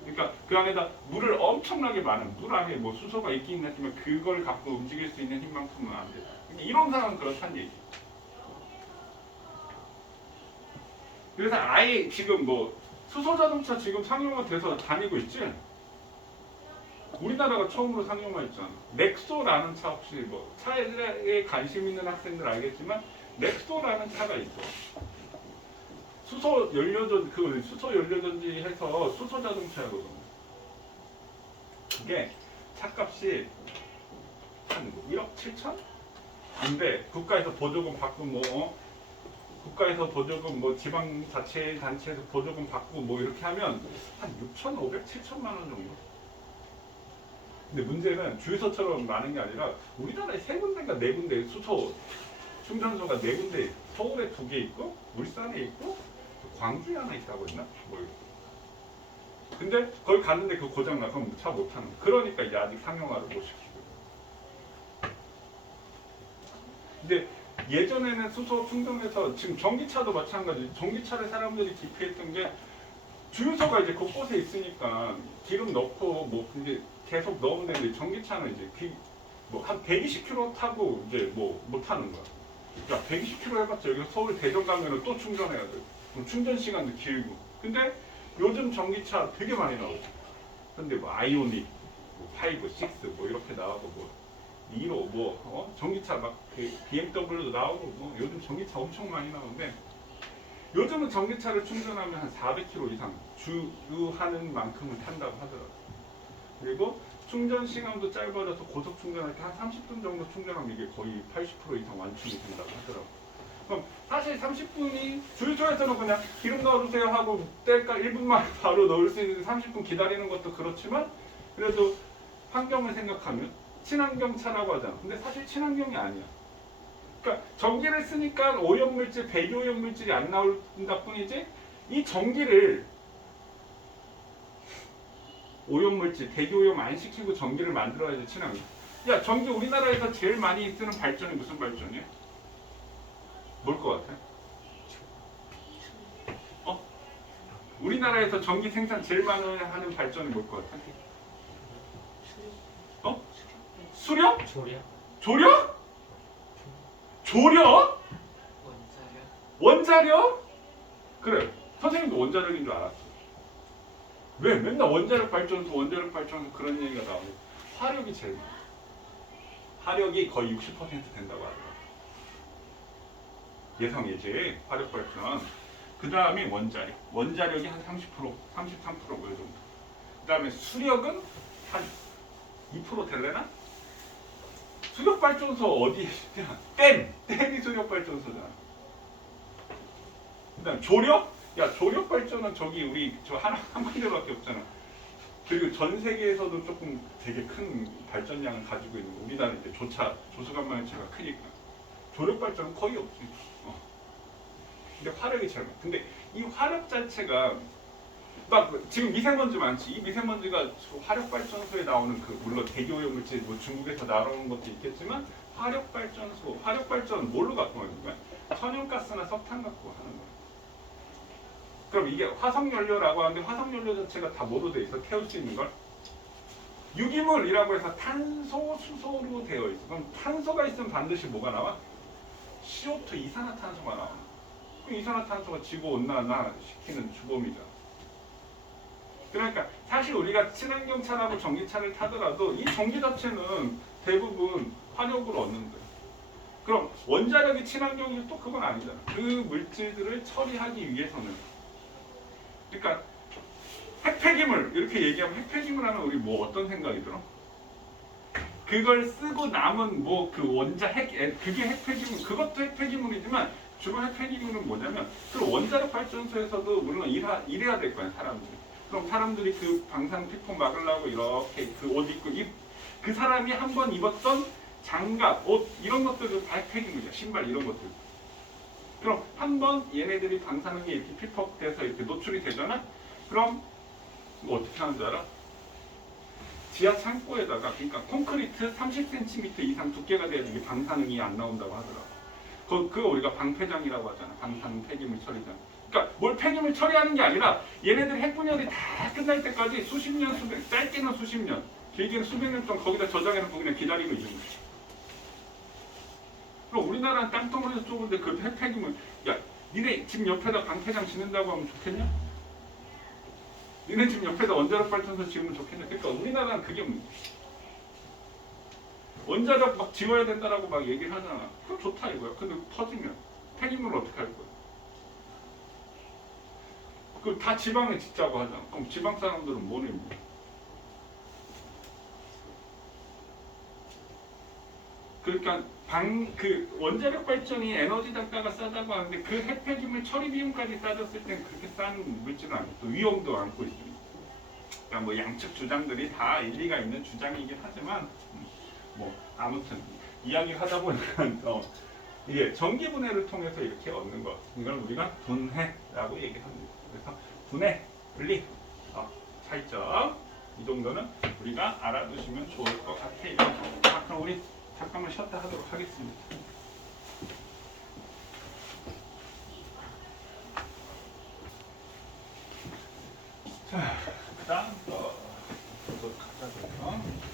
그러니까 그 안에다 물을 엄청나게 많은, 물 안에 뭐 수소가 있긴 했지만 그걸 갖고 움직일 수 있는 힘만큼은 안 돼. 이런 상황은 그렇다는 얘기. 그래서 아예 지금 뭐 수소 자동차 지금 상용화 돼서 다니고 있지? 우리나라가 처음으로 상용화했잖아. 넥소라는 차, 혹시 뭐 차에 관심 있는 학생들 알겠지만 넥소라는 차가 있어. 수소 연료전지 해서 수소 자동차거든. 그게 차값이 한 1억 7천? 근데 국가에서 보조금 받고 국가에서 보조금 지방자치단체에서 보조금 받고 이렇게 하면 한 6,500, 7천만 원 정도. 근데 문제는 주유소처럼 많은 게 아니라 우리나라에 3군데인가 4군데 수소 충전소가 4군데, 서울에 2개 있고 울산에 있고 광주에 하나 있다고 했나? 근데 거기 갔는데 그 고장 나서 차 못 타는. 그러니까 이제 아직 상용화를 못 시키고. 근데 예전에는 수소 충전해서, 지금 전기차도 마찬가지. 전기차를 사람들이 기피했던 게 주유소가 이제 곳곳에 있으니까 기름 넣고 이제 계속 넣으면 되는데, 전기차는 이제 한 120km 타고 이제 못 타는 거야. 그러니까 120km 해봤자 여기 서울 대전 가면은 또 충전해야 돼. 그럼 충전 시간도 길고. 근데 요즘 전기차 되게 많이 나오죠. 근데 아이오닉, 5, 6 이렇게 나오고 니로 전기차 막 BMW도 나오고 요즘 전기차 엄청 많이 나오는데, 요즘은 전기차를 충전하면 한 400km 이상 주유하는 만큼을 탄다고 하더라고요. 그리고 충전 시간도 짧아져서 고속 충전할 때 한 30분 정도 충전하면 이게 거의 80% 이상 완충이 된다고 하더라고요. 그럼 사실 30분이 주유소에서는 그냥 기름 넣어주세요 하고 뗄까 1분 만에 바로 넣을 수 있는데 30분 기다리는 것도 그렇지만, 그래도 환경을 생각하면 친환경차라고 하잖아. 근데 사실 친환경이 아니야. 그러니까 전기를 쓰니까 오염물질, 배기오염물질이 안 나온다 뿐이지, 이 전기를 오염물질, 대기오염 안 시키고 전기를 만들어야지 친환경. 야, 전기 우리나라에서 제일 많이 쓰는 발전이 무슨 발전이야? 뭘 것 같아? 우리나라에서 전기 생산 제일 많이 하는 발전이 뭘 것 같아? 수력? 조력? 조력? 원자력? 그래, 선생님도 원자력인 줄 알았어. 왜? 맨날 원자력 발전소 그런 얘기가 나오고. 화력이 제일 많아. 화력이 거의 60% 된다고 하더라고요. 예상이지, 화력 발전. 그 다음에 원자력이 한 30%, 33% 뭐 이 정도. 그 다음에 수력은 한 2% 될래나? 수력 발전소 어디? 댐이 수력 발전소잖아. 그 다음 조력? 야, 조력 발전은 저기 우리 한 군데밖에 없잖아. 그리고 전 세계에서도 조금 되게 큰 발전량을 가지고 있는, 우리나라는 이제 조수간만회차가 크니까 조력 발전은 거의 없지. 근데 화력이 잘 많아. 근데 이 화력 자체가 지금 미세먼지 많지. 이 미세먼지가 화력 발전소에 나오는 물론 대기오염물질 중국에서 나오는 것도 있겠지만, 화력 발전은 뭘로 갖고 하는 거야? 천연가스나 석탄 갖고 하는 거야. 그럼 이게 화석연료라고 하는데, 화석연료 자체가 다 뭐로 돼 있어? 태울 수 있는 걸? 유기물이라고 해서 탄소, 수소로 되어 있어. 그럼 탄소가 있으면 반드시 뭐가 나와? CO2, 이산화탄소가 나와. 그럼 이산화탄소가 지구온난화 시키는 주범이잖아. 그러니까 사실 우리가 친환경차라고 전기차를 타더라도 이 전기 자체는 대부분 화력으로 얻는 거예요. 그럼 원자력이 친환경이 또 그건 아니잖아. 그 물질들을 처리하기 위해서는. 그러니까 핵폐기물 이렇게 얘기하면, 핵폐기물 하면 우리 어떤 생각이 들어? 그걸 쓰고 남은 그게 핵폐기물, 그것도 핵폐기물이지만, 주로 핵폐기물은 뭐냐면 그 원자력 발전소에서도 물론 일해야 될 거야, 사람들이. 그럼 사람들이 그 방사능 피폭 막으려고 이렇게 그 옷 입고, 그 사람이 한번 입었던 장갑, 옷 이런 것들도 다 핵폐기물이야. 신발 이런 것들. 그럼 한번 얘네들이 방사능에 이렇게 피폭돼서 이렇게 노출이 되잖아? 그럼 이거 어떻게 하는 줄 알아? 지하 창고에다가, 그러니까 콘크리트 30cm 이상 두께가 돼야 이게 방사능이 안 나온다고 하더라고. 그거 우리가 방패장이라고 하잖아. 방사능 폐기물 처리장. 그러니까 뭘 폐기물 처리하는 게 아니라 얘네들 핵분열이 다 끝날 때까지 수십 년, 짧게는 수십 년, 길게는 수백 년 동안 거기다 저장해놓고 그냥 기다리고 있는 거지. 그럼 우리나라는 땅덩어리에서 좁은데 그 폐기물, 야, 니네 집 옆에다 방패장 짓는다고 하면 좋겠냐? 니네 집 옆에다 원자력 발전소 지으면 좋겠냐? 그러니까 우리나라는 그게 원자력 막 지어야 된다라고 막 얘기를 하잖아. 그럼 좋다 이거야. 근데 터지면 폐기물을 어떻게 할 거야? 그 다 지방에 짓자고 하잖아. 그럼 지방 사람들은 뭐니? 그러니까 그 원자력 발전이 에너지 단가가 싸다고 하는데 그 핵폐기물 처리 비용까지 따졌을 땐 그렇게 싼 물질은 아니고 또 위험도 안고 있습니다. 그러니까 뭐 양측 주장들이 다 일리가 있는 주장이긴 하지만 뭐 아무튼 이야기를 하다 보니까 이게 전기분해를 통해서 이렇게 얻는 것, 이걸 우리가 분해라고 얘기합니다. 그래서 분해, 분리, 차이점 이 정도는 우리가 알아두시면 좋을 것 같아요. 자, 그럼 우리 잠깐만 쉬었다 하도록 하겠습니다. 자, 그 다음 거 보도록 하자고요.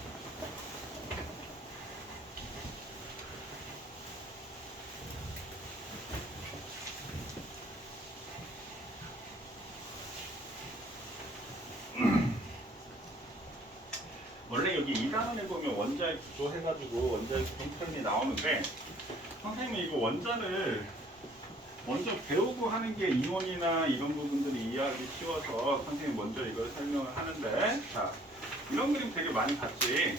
원래 여기 2단원에 보면 원자의 구조 해가지고 원자의 구성 표현이 나오는데 선생님이 이거 원자를 먼저 배우고 하는 게 이론이나 이런 부분들이 이해하기 쉬워서 선생님이 먼저 이걸 설명을 하는데, 자, 이런 그림 되게 많이 봤지?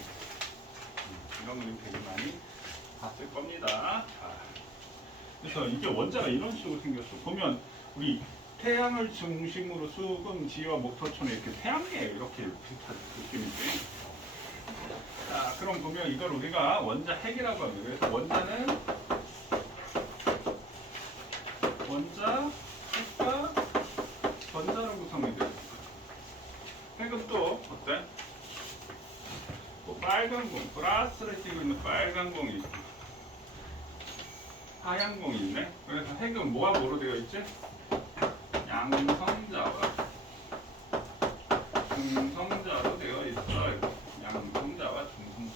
이런 그림 되게 많이 봤을 겁니다. 자, 그래서 이게 원자가 이런 식으로 생겼어. 보면 우리 태양을 중심으로 수금, 지와 목토촌에 이렇게 태양계예요. 이렇게 비슷한 느낌이지. 자, 그럼 보면 이걸 우리가 원자 핵이라고 합니다. 그래서 원자는 원자, 핵과 전자로 구성이 되어 있습니다. 핵은 또 어때? 또 빨간 공, 플러스를 띄고 있는 빨간 공이 있고 하얀 공이 있네. 그래서 핵은 뭐와 뭐로 되어 있지? 양성자와 중성자로 되어 있어요. 양성자와 중성자.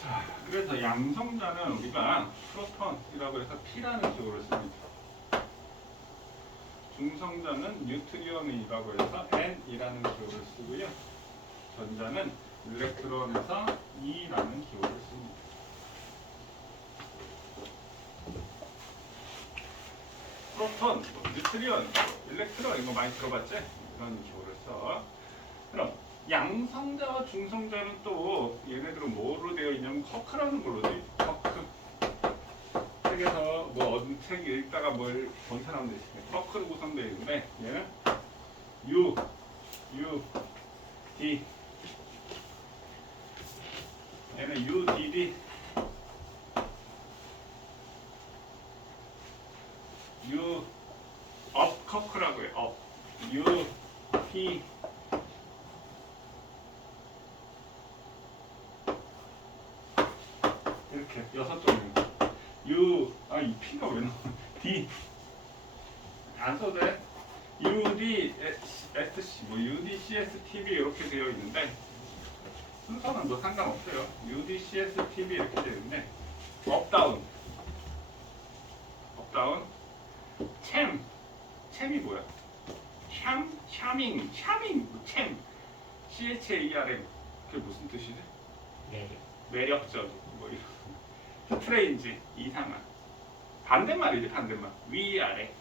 자, 그래서 양성자는 우리가 프로톤이라고 해서 P라는 기호를 씁니다. 중성자는 뉴트리온이라고 해서 N이라는 기호를 쓰고요. 전자는 일렉트론에서 E라는 기호를 씁니다. 프로톤, 뉴트리온, 일렉트론 이거 많이 들어봤지? 이런 기호를 써. 그럼 양성자와 중성자는 또 얘네들은 뭐로 되어 있냐면 커크라는 걸로 되어 있어. 커크. 책에서 뭐 어떤 책 읽다가 뭘 본 사람들 있어요. 커크로 구성되어 있는데 얘는 U, D. 얘는 U, D, D. U, 업 커크라고 해요. 업. U, P. 이렇게 6종류. U, 이 P가 왜 나와? D. 안 써도 돼. UD, SC, 뭐 UD, CS, TB 이렇게 되어 있는데 순서는 뭐 상관없어요. UD, CS, TB 이렇게 되어 있는데 업다운, 업다운, 챔이 뭐야? 샤밍, 챔, CHARM 그게 무슨 뜻이지? 매력적인 뭐 이런. 스트레인지, 이상한. 반대말이지, 반대말. 위, 아래.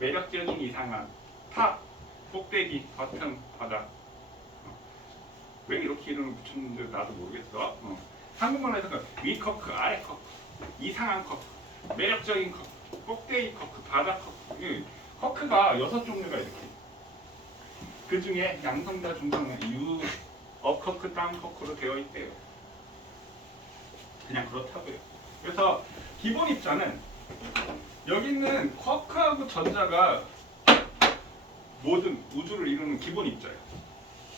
매력적인, 이상한. 탑, 꼭대기, 버튼, 바닥. 왜 이렇게 이름을 붙였는지 나도 모르겠어. 한국말로 해서 위 커크, 아래 커크, 이상한 커크, 매력적인 커크, 꼭대기 커크, 바닥 커크. 커크가 6종류가 이렇게. 그 중에 양성자, 중성자, 업 커크, 다운 커크로 되어 있대요. 그냥 그렇다고요. 그래서 기본 입자는 여기 있는 쿼크하고 전자가 모든 우주를 이루는 기본 입자예요.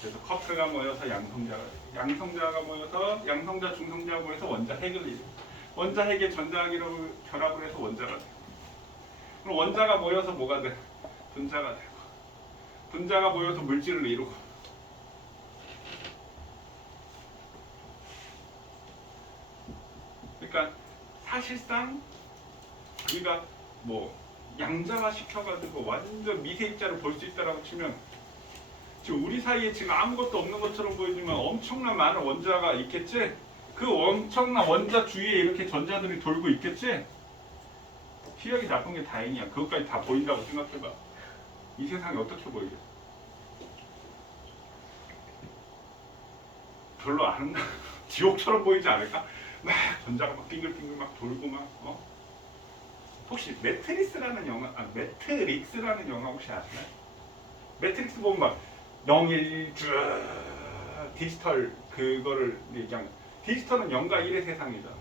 그래서 쿼크가 모여서 양성자가 모여서 양성자, 중성자가 모여서 원자 핵을 이루고 원자 핵에 전자기를 결합을 해서 원자가 되고 그럼 원자가 모여서 뭐가 돼? 분자가 되고 분자가 모여서 물질을 이루고 그러니까 사실상 우리가 뭐 양자화 시켜가지고 완전 미세 입자를 볼 수 있다라고 치면 지금 우리 사이에 지금 아무것도 없는 것처럼 보이지만 엄청난 많은 원자가 있겠지? 그 엄청난 원자 주위에 이렇게 전자들이 돌고 있겠지? 시력이 나쁜 게 다행이야. 그것까지 다 보인다고 생각해봐. 이 세상이 어떻게 보이겠어? 별로 아름다워. 지옥처럼 보이지 않을까? 막 전자가 막 빙글빙글 막 돌고 막 혹시 매트릭스라는 영화 혹시 아시나요? 매트릭스 보면 막 0, 1, 쭉 디지털 그거를 얘기하는 디지털은 0과 1의 세상이잖아.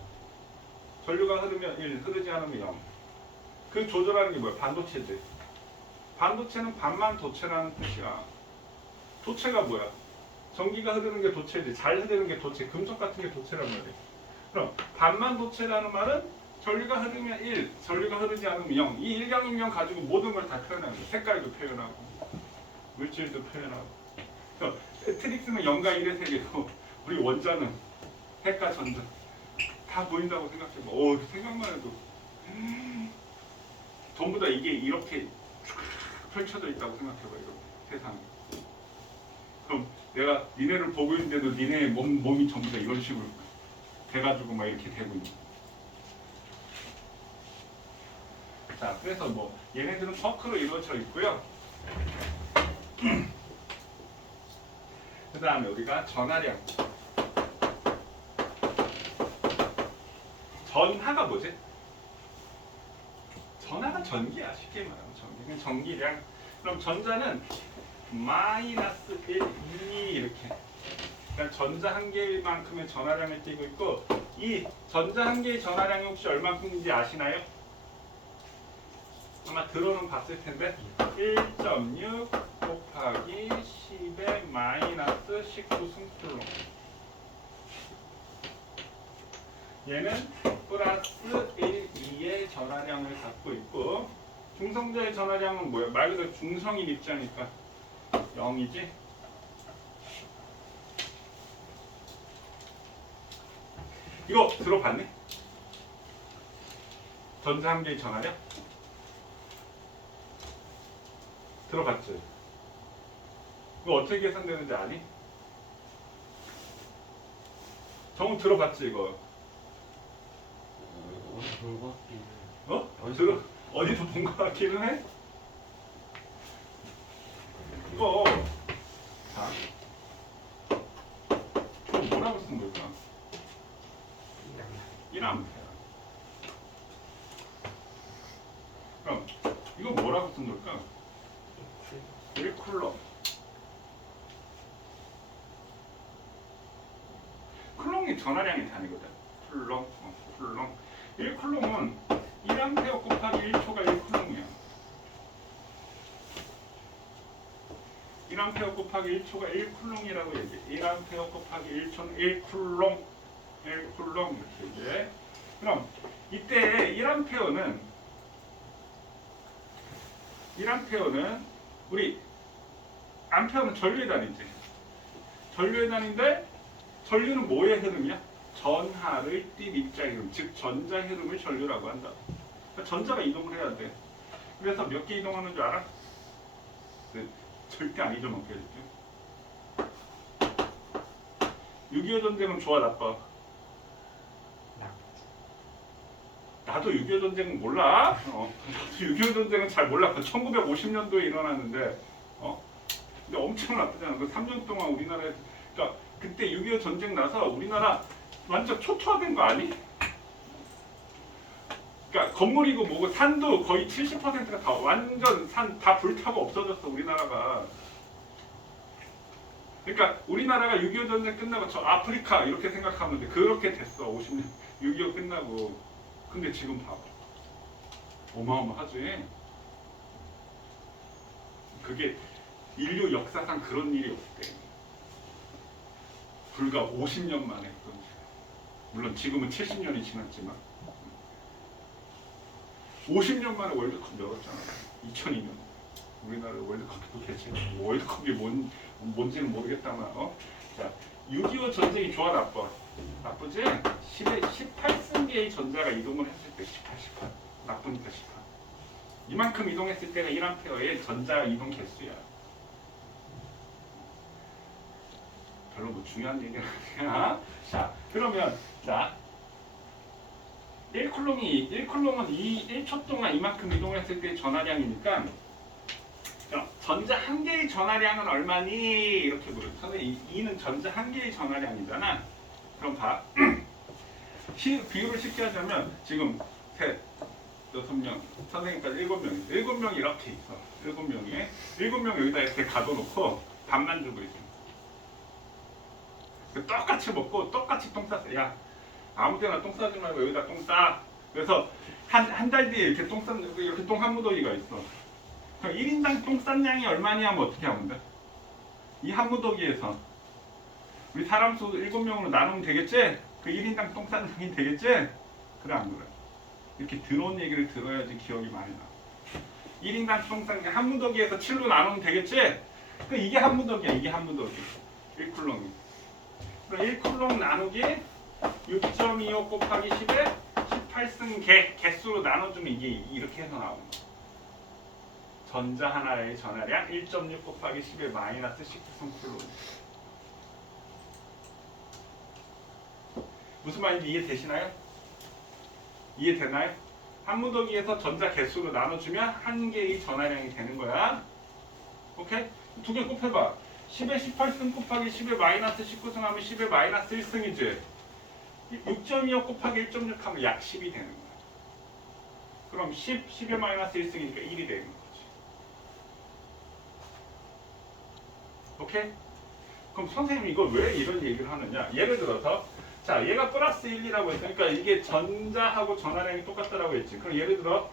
전류가 흐르면 1, 흐르지 않으면 0. 그 조절하는 게 뭐야? 반도체인데. 반도체는 반만 도체라는 뜻이야. 도체가 뭐야? 전기가 흐르는 게 도체지. 잘 흐르는 게 도체. 금속 같은 게 도체란 말이야. 그럼 반만 도체라는 말은 전류가 흐르면 1, 전류가 흐르지 않으면 0. 이 일경일명 가지고 모든 걸 다 표현하는 거야. 색깔도 표현하고 물질도 표현하고. 그래서 매트릭스는 0과 1의 세계고 우리 원자는 핵과 전자 다 보인다고 생각해봐. 생각만 해도 전부 다 이게 이렇게 펼쳐져 있다고 생각해봐. 이렇게 세상에. 그럼 내가 니네를 보고 있는데도 니네 몸이 전부 다 이런 식으로 돼가지고 막 이렇게 되고 있는. 자, 그래서 뭐 얘네들은 쿼크로 이루어져 있고요. 그 다음에 우리가 전하량. 전하가 뭐지? 전하가 전기야. 쉽게 말하면 전기는 전기량. 그럼 전자는 마이너스 1, 2 이렇게. 그러니까 전자 한 개만큼의 전하량을 띠고 있고 이 전자 한 개의 전하량이 혹시 얼마큼인지 아시나요? 아마 들어는 봤을 텐데 1.6 곱하기 10의 마이너스 19승쿨롱. 얘는 플러스 1, 2의 전하량을 갖고 있고 중성자의 전하량은 뭐야? 말 그대로 중성인 입자니까 0이지? 이거 들어봤니? 전자 한 개의 전하량? 들어봤지? 이거 어떻게 계산되는지 아니? 정우 들어봤지 이거? 어디 본 것 같긴 해. 어디서 본 것 같기는 해? 이거 자 이거 뭐라고 쓴 걸까? 1A. 그럼 이거 뭐라고 쓴 걸까? 1쿨럼. 쿨럼이 전하량의 단위거든. 쿨럼, 쿨럼. 1쿨럼은 1A 곱하기 1초가 1쿨럼이야. 1A 곱하기 1초가 1쿨럼이라고 얘기해. 1A 곱하기 1초는 1쿨럼, 1쿨럼 이렇게 얘기해. 그럼 이때 1A는 우리 암페어는 전류의 단위지. 전류의 단위인데 전류는 뭐의 흐름이야? 전하를 띤 입자의 흐름, 즉 전자 흐름을 전류라고 한다. 그러니까 전자가 이동을 해야 돼. 그래서 몇 개 이동하는 줄 알아? 네, 절대 안 잊어먹게 해줄게. 6.25 전쟁은 좋아 나빠? 나도 6.25 전쟁은 몰라. 나도 6.25 전쟁은 잘 몰라. 그 1950년도에 일어났는데, 근데 엄청 나쁘잖아. 그 3년 동안 우리나라에서, 그러니까 그때 6.25 전쟁 나서 우리나라 완전 초토화된 거 아니? 그러니까 건물이고 뭐고 산도 거의 70%가 다 완전 산 다 불타고 없어졌어 우리나라가. 그러니까 우리나라가 6.25 전쟁 끝나고 저 아프리카 이렇게 생각하면 돼. 그렇게 됐어 50년. 6.25 끝나고. 근데 지금 봐봐. 어마어마하지. 그게 인류 역사상 그런 일이 없대. 불과 50년 만에 그런 일. 물론 지금은 70년이 지났지만 50년 만에 월드컵 열었잖아. 2002년. 우리나라 월드컵도 개최. 월드컵이 뭔지는 모르겠다만. 자, 6.25 전쟁이 좋아 나빠? 나쁘지? 18승계의 전자가 이동을 했을 때 18. 나쁘니까 18. 이만큼 이동했을 때가 1암페어의 전자 이동 개수야. 별로 뭐 중요한 얘기는 아니야. 자, 그러면 자 1쿨롱은 1초 동안 이만큼 이동했을 때 전하량이니까 전자 한 개의 전하량은 얼마니? 이렇게 물어요. 선생님, 2는 전자 한 개의 전하량이잖아. 그럼 봐. 비율을 쉽게 하자면 지금 셋, 6명, 선생님까지 7명, 7명이 이렇게 있어. 7명 여기다 이렇게 가둬놓고 밥만 주고 있어. 똑같이 먹고 똑같이 똥 쌌어. 야, 아무데나 똥 싸지 말고 여기다 똥 싸. 그래서 한 달 뒤에 이렇게 이렇게 똥 한 무더기가 있어. 그럼 1인당 똥 싼 양이 얼마냐 하면 어떻게 하면 돼? 이 한 무더기에서 우리 사람 수 7명으로 나누면 되겠지? 그 1인당 똥 싼 양이 되겠지? 그래 안 그래? 이렇게 들어온 얘기를 들어야지 기억이 많이 나. 1인당 똥 싼 양 한 무더기에서 7로 나누면 되겠지? 그 이게 한 무더기야. 이게 한 무더기. 1쿨롱이. 그럼 1쿨롱 나누기 6.25 곱하기 10에 18승 개수로 나눠주면 이게 이렇게 해서 나오는 거야. 전자 하나의 전하량 1.6 곱하기 10의 마이너스 19승 쿨롱. 무슨 말인지 이해되시나요? 이해되나요? 한 무더기에서 전자 개수로 나눠주면 한 개의 전하량이 되는 거야. 오케이? 두 개 곱해봐. 10에 18승 곱하기 10에 마이너스 19승 하면 10에 마이너스 1승이지. 6.25 곱하기 1.6 하면 약 10이 되는 거야. 그럼 10에 마이너스 1승이니까 1이 되는 거지. 오케이? 그럼 선생님이 이걸 왜 이런 얘기를 하느냐? 예를 들어서 자, 얘가 플러스 1이라고 했으니까 그러니까 이게 전자하고 전하량이 똑같다라고 했지. 그럼 예를 들어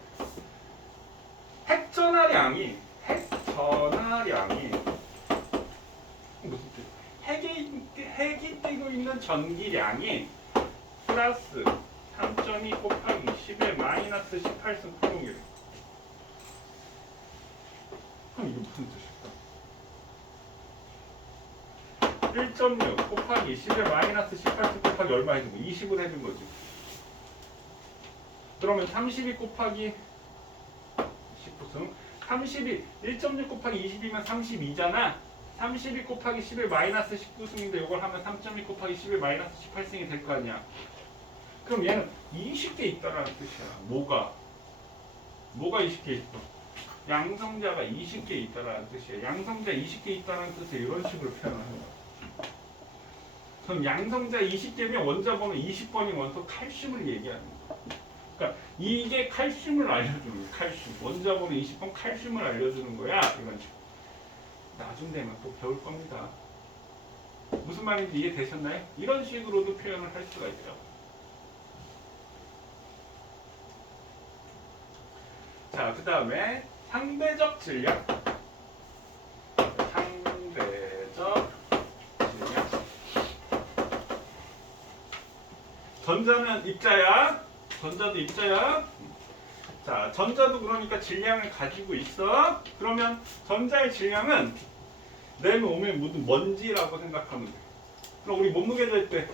핵전하량이 무슨 뜻? 핵이 띄고 있는 전기량이 플러스 3.2 곱하기 10의 마이너스 18승 쿨롱이래. 그럼 이게 무슨 뜻일까? 1.6 곱하기 10의 마이너스 18승 곱하기 얼마 해준 거? 20을 해준 거지. 그러면 32 곱하기 19승 1.6 곱하기 20이면 32잖아. 32 곱하기 10의 마이너스 19승인데 이걸 하면 3.2 곱하기 10의 마이너스 18승이 될 거 아니야. 그럼 얘는 20개 있다라는 뜻이야. 뭐가 20개 있어? 양성자가 20개 있다라는 뜻이야. 양성자 20개 있다는 뜻을 이런 식으로 표현하는 거야. 그럼 양성자 20개면 원자번호 20번인 원소 칼슘을 얘기하는 거야. 그러니까 이게 칼슘을 알려주는 거야. 칼슘. 원자번호 20번 칼슘을 알려주는 거야. 이런 식으로. 나중 되면 또 배울 겁니다. 무슨 말인지 이해되셨나요? 이런 식으로도 표현을 할 수가 있죠. 자, 그 다음에 상대적 질량. 상대적 질량. 전자는 입자야. 전자도 입자야. 자, 전자도 그러니까 질량을 가지고 있어. 그러면 전자의 질량은 내면 오면 모두 먼지라고 생각하면 돼. 그럼 우리 몸무게 될 때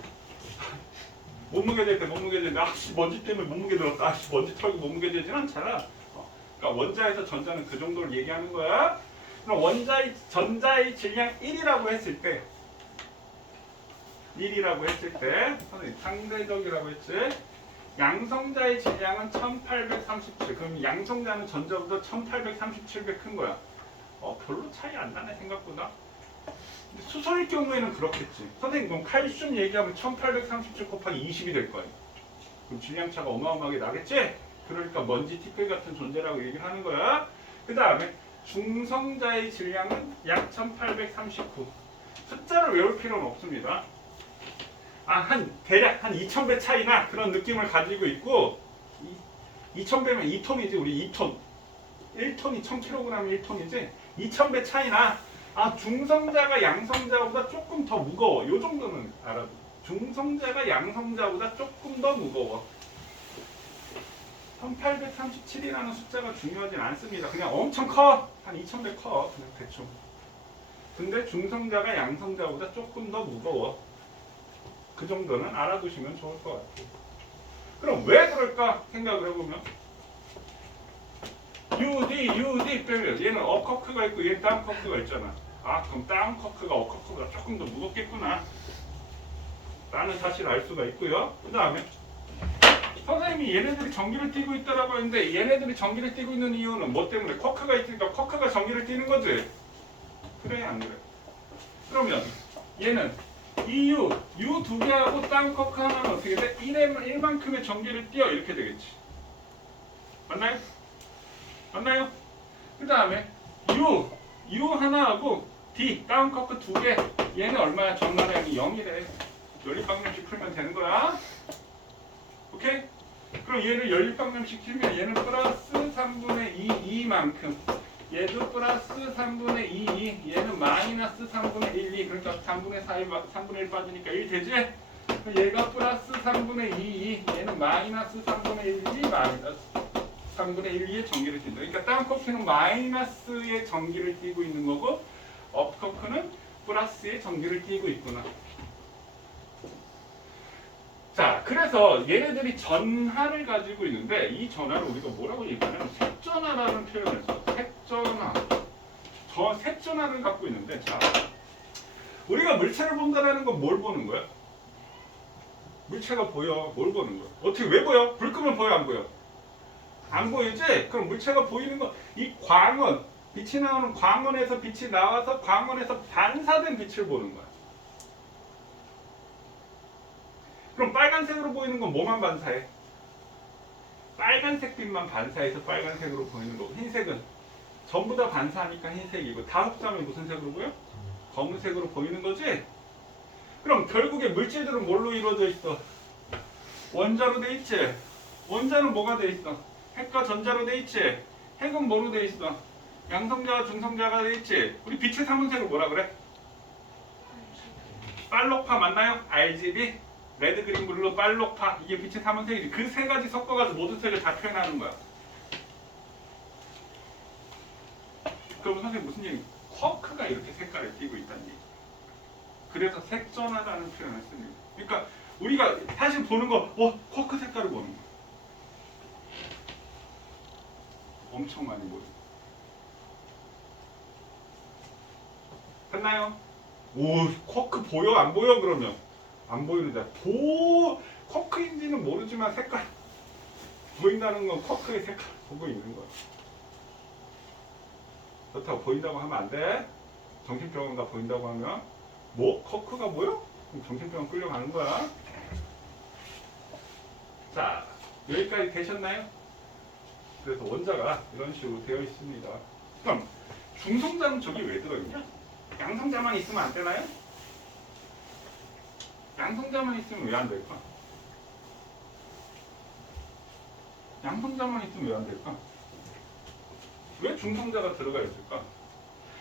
아씨 먼지 때문에 몸무게 들었다. 아씨 먼지 털고 몸무게 되진 않잖아. 그러니까 원자에서 전자는 그 정도를 얘기하는 거야. 그럼 전자의 질량 1이라고 했을 때 선생님 상대적이라고 했지. 양성자의 질량은 1837. 그럼 양성자는 전자보다 1837배 큰 거야. 별로 차이 안 나네 생각보다. 근데 수소일 경우에는 그렇겠지. 선생님 그럼 칼슘 얘기하면 1837 곱하기 20이 될 거야. 그럼 질량차가 어마어마하게 나겠지? 그러니까 먼지 티끌 같은 존재라고 얘기를 하는 거야. 그 다음에 중성자의 질량은 약 1839. 숫자를 외울 필요는 없습니다. 대략 한 2000배 차이나 그런 느낌을 가지고 있고 2000배면 2톤이지 우리 2톤 1톤이 1000kg 1톤이지 2000배 차이나 중성자가 양성자보다 조금 더 무거워 요 정도는 알아도 중성자가 양성자보다 조금 더 무거워 1837이라는 숫자가 중요하진 않습니다 그냥 엄청 커 한 2000배 커 그냥 대충 근데 중성자가 양성자보다 조금 더 무거워 그 정도는 알아두시면 좋을 것 같아요 그럼 왜 그럴까 생각을 해보면 UD 빼면 얘는 업커크가 있고 얘는 다운커크가 있잖아 그럼 다운커크가 업커크보다 조금 더 무겁겠구나 라는 사실을 알 수가 있고요 그 다음에 선생님이 얘네들이 전기를 띠고 있다라고 했는데 얘네들이 전기를 띠고 있는 이유는 뭐 때문에 커크가 있으니까 커크가 전기를 띠는 거지 그래 안 그래 그러면 얘는 EU U 두 개하고 다운커크 하나는 어떻게 돼? 1만큼의 전기를 띄어 이렇게 되겠지 맞나요? 맞나요? 그 다음에 U 하나하고 D 다운커크 두 개 얘는 얼마야? 전가량이 0이래 연립방정식 풀면 되는 거야 오케이? 그럼 얘를 연립방정식 풀면 얘는 플러스 3분의 2 2만큼 얘도 플러스 3분의 2 얘는 마이너스 3분의 1 그러니까 3분의 1 빠지니까 1 되지? 얘가 플러스 3분의 2 얘는 마이너스 3분의 1 마이너스 3분의 1, 2의 전기를 띈다. 그러니까 다운커크는 마이너스의 전기를 띠고 있는 거고 업커크는 플러스의 전기를 띠고 있구나. 자, 그래서 얘네들이 전하를 가지고 있는데 이 전하를 우리가 뭐라고 얘기하냐면 색전하라는 표현을 써. 색전하. 색전하를 갖고 있는데 자, 우리가 물체를 본다라는 건 뭘 보는 거야? 물체가 보여. 뭘 보는 거야? 어떻게 왜 보여? 불 끄면 보여 안 보여? 안 보이지? 그럼 물체가 보이는 건 이 광원, 빛이 나오는 광원에서 빛이 나와서 광원에서 반사된 빛을 보는 거야. 그럼 빨간색으로 보이는 건 뭐만 반사해? 빨간색 빛만 반사해서 빨간색으로 보이는 거고 흰색은 전부 다 반사하니까 흰색이고 다 흡수하면 무슨 색으로 보여? 검은색으로 보이는 거지? 그럼 결국에 물질들은 뭘로 이루어져 있어? 원자로 돼 있지? 원자는 뭐가 돼 있어? 핵과 전자로 돼 있지? 핵은 뭐로 돼 있어? 양성자와 중성자가 돼 있지? 우리 빛의 삼원색을 뭐라 그래? 빨록파 맞나요? RGB? 레드, 그린, 블루, 빨록파 이게 빛의 삼원색이지. 그 세 가지 섞어가지고 모든 색을 다 표현하는 거야. 그럼 선생님 무슨 얘기? 쿼크가 이렇게 색깔을 띠고 있다는 얘기. 그래서 색전하라는 표현을 씁니다. 그러니까 우리가 사실 보는 거, 쿼크 색깔을 보는 거야. 엄청 많이 보여. 됐나요? 오, 쿼크 보여? 안 보여? 그러면 안 보이는데 쿼크인지는 모르지만 색깔 보인다는 건 쿼크의 색깔 보고 있는 거야. 그렇다고 보인다고 하면 안 돼. 정신병원가 보인다고 하면 뭐? 쿼크가 뭐요? 정신병원 끌려가는 거야. 자, 여기까지 되셨나요? 그래서 원자가 이런 식으로 되어 있습니다. 그럼 중성자는 저기 왜 들어있냐? 양성자만 있으면 안 되나요? 양성자만 있으면 왜 안 될까? 양성자만 있으면 왜 안 될까? 왜 중성자가 들어가 있을까?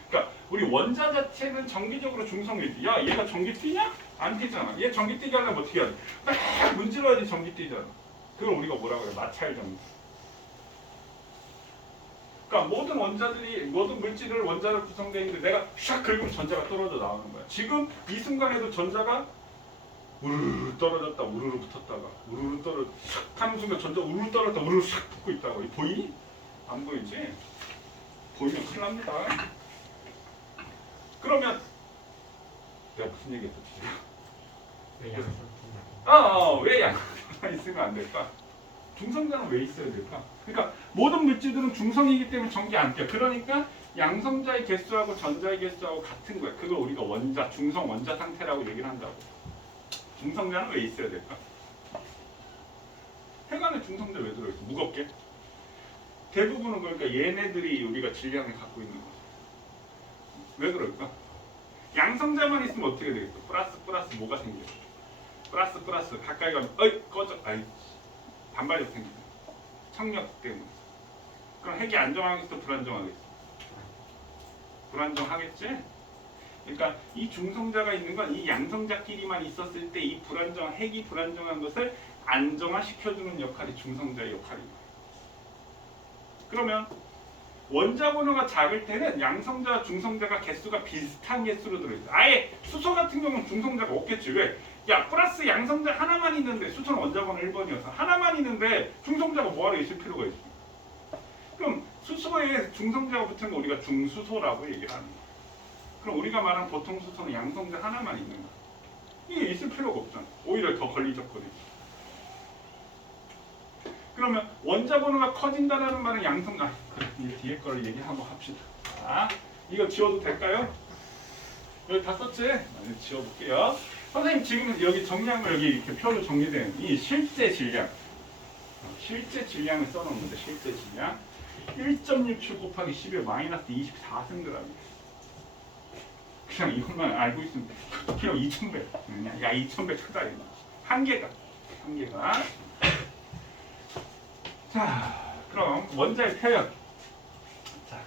그러니까 우리 원자 자체는 정기적으로 중성이지. 야, 얘가 전기 띄냐? 안 띄잖아. 얘 전기 띄게 하려면 어떻게 해야 돼? 막 문질러야지 전기 띄잖아. 그걸 우리가 뭐라고 해요? 마찰 전기. 그러니까 모든 원자들이 모든 물질을 원자로 구성되어 있는데 내가 샥 긁으면 전자가 떨어져 나오는 거야. 지금 이 순간에도 전자가 우르르 떨어졌다 우르르 붙었다가 우르르 떨어져 샥 하는 순간 전자 우르르 떨어졌다 우르르 샥 붙고 있다고. 보이니? 안 보이지? 보이면 큰일 납니다. 그러면 내가 무슨 얘기했지? 왜 양성? 왜 양성자만 있으면 안 될까? 중성자는 왜 있어야 될까? 그러니까 모든 물질들은 중성이기 때문에 전기 안 껴. 그러니까 양성자의 개수하고 전자의 개수하고 같은 거야. 그걸 우리가 원자, 중성 원자 상태라고 얘기를 한다고. 중성자는 왜 있어야 될까? 핵 안에 중성자 왜 들어있어? 무겁게? 대부분은 그러니까 얘네들이 우리가 질량을 갖고 있는 거죠. 왜 그럴까? 양성자만 있으면 어떻게 되겠어? 플러스 뭐가 생겨? 플러스 가까이 가면 어이 꺼져 아이 반발력 생기네. 청력 때문에. 그럼 핵이 안정하겠어 불안정하겠어? 불안정하겠지? 그러니까 이 중성자가 있는 건 이 양성자끼리만 있었을 때 이 핵이 불안정한 것을 안정화시켜주는 역할이 중성자의 역할입니다. 그러면 원자 번호가 작을 때는 양성자, 중성자가 개수가 비슷한 개수로 들어있어요. 아예 수소 같은 경우는 중성자가 없겠지. 왜? 야 플러스 양성자 하나만 있는데 수소는 원자 번호 1번이어서 하나만 있는데 중성자가 뭐하러 있을 필요가 있어. 그럼 수소에 중성자가 붙은 거 우리가 중수소라고 얘기를 하는 거야. 그럼 우리가 말하는 보통 수소는 양성자 하나만 있는 거야. 이게 있을 필요가 없잖아. 오히려 더 걸리적거리지. 그러면 원자 번호가 커진다는 말은 그래, 이 뒤에 거를 얘기하고 합시다. 자, 이거 지워도 될까요? 여기 다 썼지? 지워볼게요. 선생님 지금 여기 정량을 여기 이렇게 표로 정리된 이 실제 질량을 써놓은 건데 실제 질량 1.67 곱하기 10의 마이너스 24승그램이에요. 그냥 이것만 알고 있으면 그냥 2,000배. 야 2,000배 크다 이거. 한계가. 자, 그럼 원자의 표현. 자,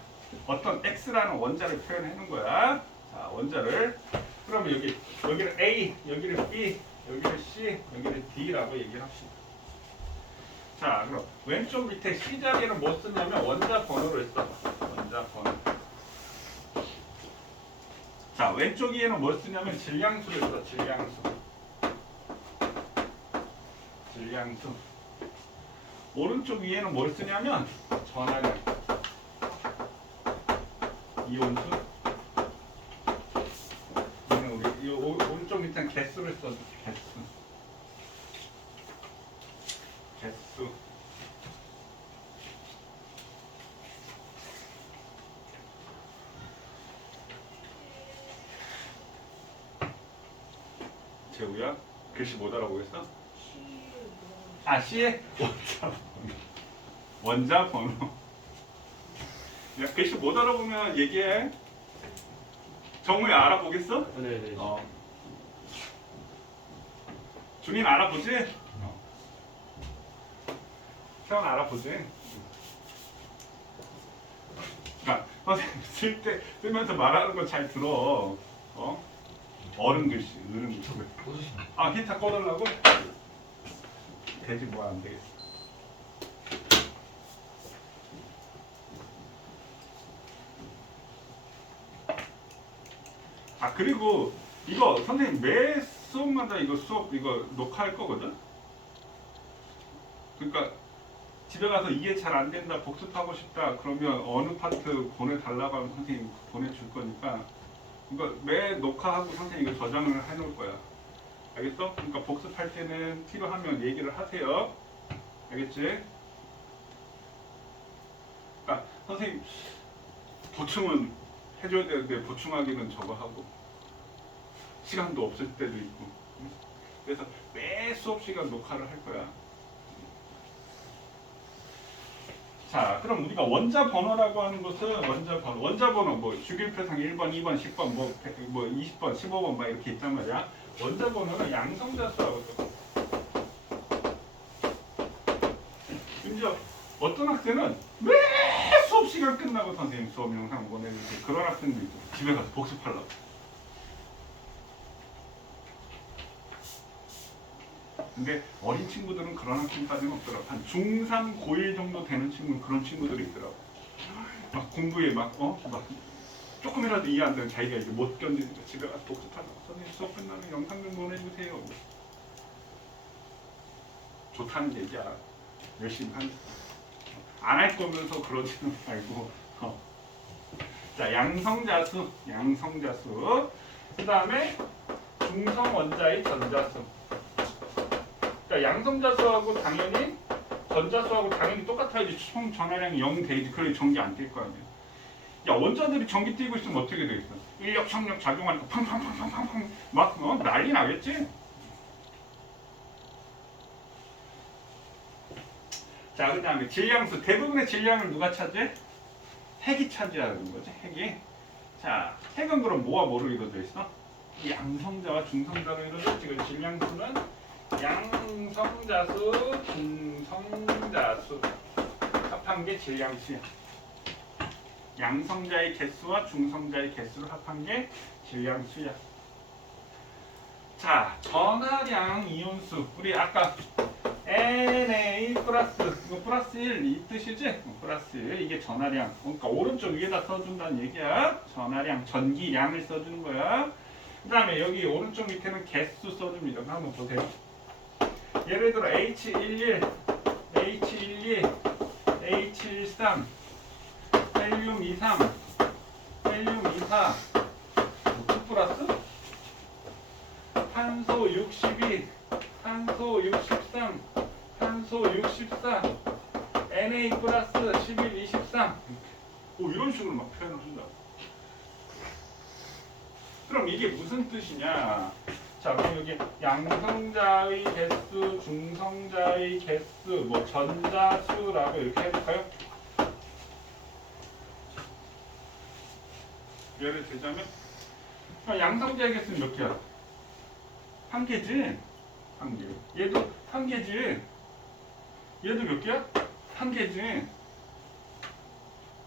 어떤 x라는 원자를 표현해 놓은 거야. 자, 원자를. 그러면 여기를 A, 여기를 B, 여기를 C, 여기를 D라고 얘기를 합시다. 자, 그럼 왼쪽 밑에 C 자리에는 뭐 쓰냐면 원자 번호를 써. 원자 번호. 자, 왼쪽 위에는 뭐 쓰냐면 질량수를 써. 질량수. 오른쪽 위에는 뭘 쓰냐면 전하량, 이온수. 우리 오른쪽 밑에는 개수를 써줘. 개수. 재우야, 글씨 못 알아보겠어? 아, C의 원자 번호. 야, 글씨 못 알아보면 얘기해. 정우야 알아보겠어? 네네. 준이는 알아보지? 태원 알아보지? 그러니까 선생님 쓰면서 말하는 거 잘 들어. 어른 글씨, 어른 글씨. 아, 히터 꺼달라고? 되지 뭐 안 되겠어. 아, 그리고 이거 선생님 매 수업마다 이거 녹화할 거거든? 그러니까 집에 가서 이해 잘 안 된다, 복습하고 싶다 그러면 어느 파트 보내달라고 하면 선생님 보내줄 거니까 이거 매 녹화하고 선생님 이거 저장을 해놓을 거야. 알겠어? 그러니까 복습할 때는 필요하면 얘기를 하세요. 알겠지? 그러니까 선생님 보충은 해줘야 되는데 보충하기는 저거 하고 시간도 없을 때도 있고. 그래서 매 수업 시간 녹화를 할 거야. 자, 그럼 우리가 원자 번호라고 하는 것은 원자 번호 뭐 주기표상 1번, 2번, 10번, 뭐 20번, 15번 막 이렇게 있단 말이야. 원자 번호는 양성자수라고 써. 심지어 어떤 학생은 매 수업 시간 끝나고 선생님 수업 영상 보내는데 그런 학생도 있어. 집에 가서 복습하려고. 근데 어린 친구들은 그런 학생까지는 없더라고. 한 중3, 고1 정도 되는 친구는 그런 친구들이 있더라고. 막 공부에 막 조금이라도 이해 안 되면 자기가 이제 못 견디니까 집에 가서 복습하려고. 선생님 수업 끝나면 영상 좀 보내주세요. 좋다는 얘기야. 열심히 하니까. 안 할 거면서 그러지는 말고. 자, 양성자수. 그 다음에 중성원자의 전자수. 그러니까 양성자수하고 당연히 전자수하고 당연히 똑같아야지. 총 전하량이 0 되지. 그래 전기 안 뛸 거 아니야. 야, 원자들이 전기 뛰고 있으면 어떻게 되겠어? 인력, 청력 작용하니까 팡팡팡팡팡 막 난리 나겠지? 자, 그 다음에 질량수. 대부분의 질량을 누가 차지해? 핵이 차지하는 거지, 핵이. 자, 핵은 그럼 뭐와 뭐로 이루어져 있어? 양성자와 중성자로 이루어졌지. 그 질량수는 양성자수, 중성자수 합한 게 질량수야. 양성자의 개수와 중성자의 개수를 합한 게 질량수야. 자, 전하량 이온수. 우리 아까 Na 플러스, 이거 플러스 1 이 뜻이지? 플러스 1 이게 전하량. 그러니까 오른쪽 위에다 써준다는 얘기야. 전하량, 전기량을 써주는 거야. 그 다음에 여기 오른쪽 밑에는 개수 써줍니다. 한번 보세요. 예를 들어 H11, H12, H13, 헬륨 23, 헬륨 24, 2 플러스 탄소 62, 탄소 63, 탄소 64, Na 플러스 11, 23. 이런 식으로 막 표현을 한다고. 그럼 이게 무슨 뜻이냐? 자, 그럼 여기 양성자의 개수, 중성자의 개수, 뭐 전자수라고 이렇게 해볼까요? 예를 들자면 양성자의 개수는 몇 개야? 한 개지? 한 개. 얘도 한 개지? 얘도 몇 개야? 한 개지?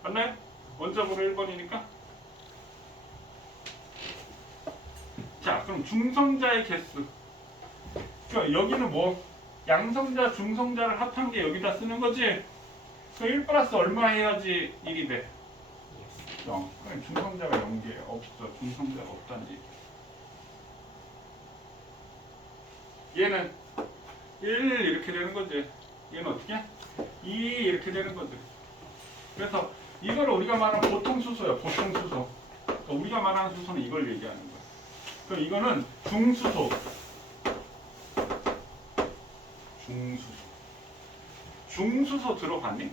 맞나요? 원자번호 1번이니까? 자, 그럼 중성자의 개수. 그러니까 여기는 뭐 양성자, 중성자를 합한 게 여기다 쓰는 거지? 그럼 1 플러스 얼마 해야지 1이 돼? 0. 그럼 중성자가 0개 없어. 중성자가 없다는 얘기. 얘는 1 이렇게 되는 거지. 얘는 어떻게? 2 이렇게 되는 거지. 그래서 이걸 우리가 말하는 보통 수소야. 보통 수소. 그러니까 우리가 말하는 수소는 이걸 얘기하는 거야. 그럼 이거는 중수소. 중수소. 중수소 들어봤니?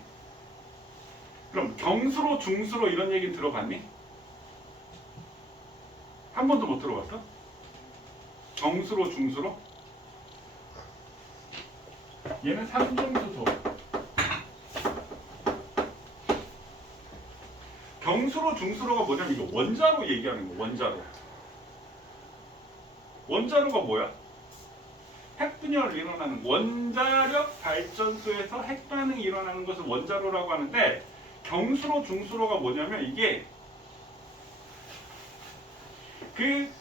그럼 경수로, 중수로 이런 얘기 들어봤니? 한 번도 못 들어봤어? 경수로, 중수로? 얘는 삼중수소. 경수로, 중수로가 뭐냐면 이거 원자로 얘기하는 거. 원자로. 원자로가 뭐야? 핵분열이 일어나는 원자력 발전소에서 핵반응이 일어나는 것을 원자로라고 하는데, 경수로, 중수로가 뭐냐면 이게 그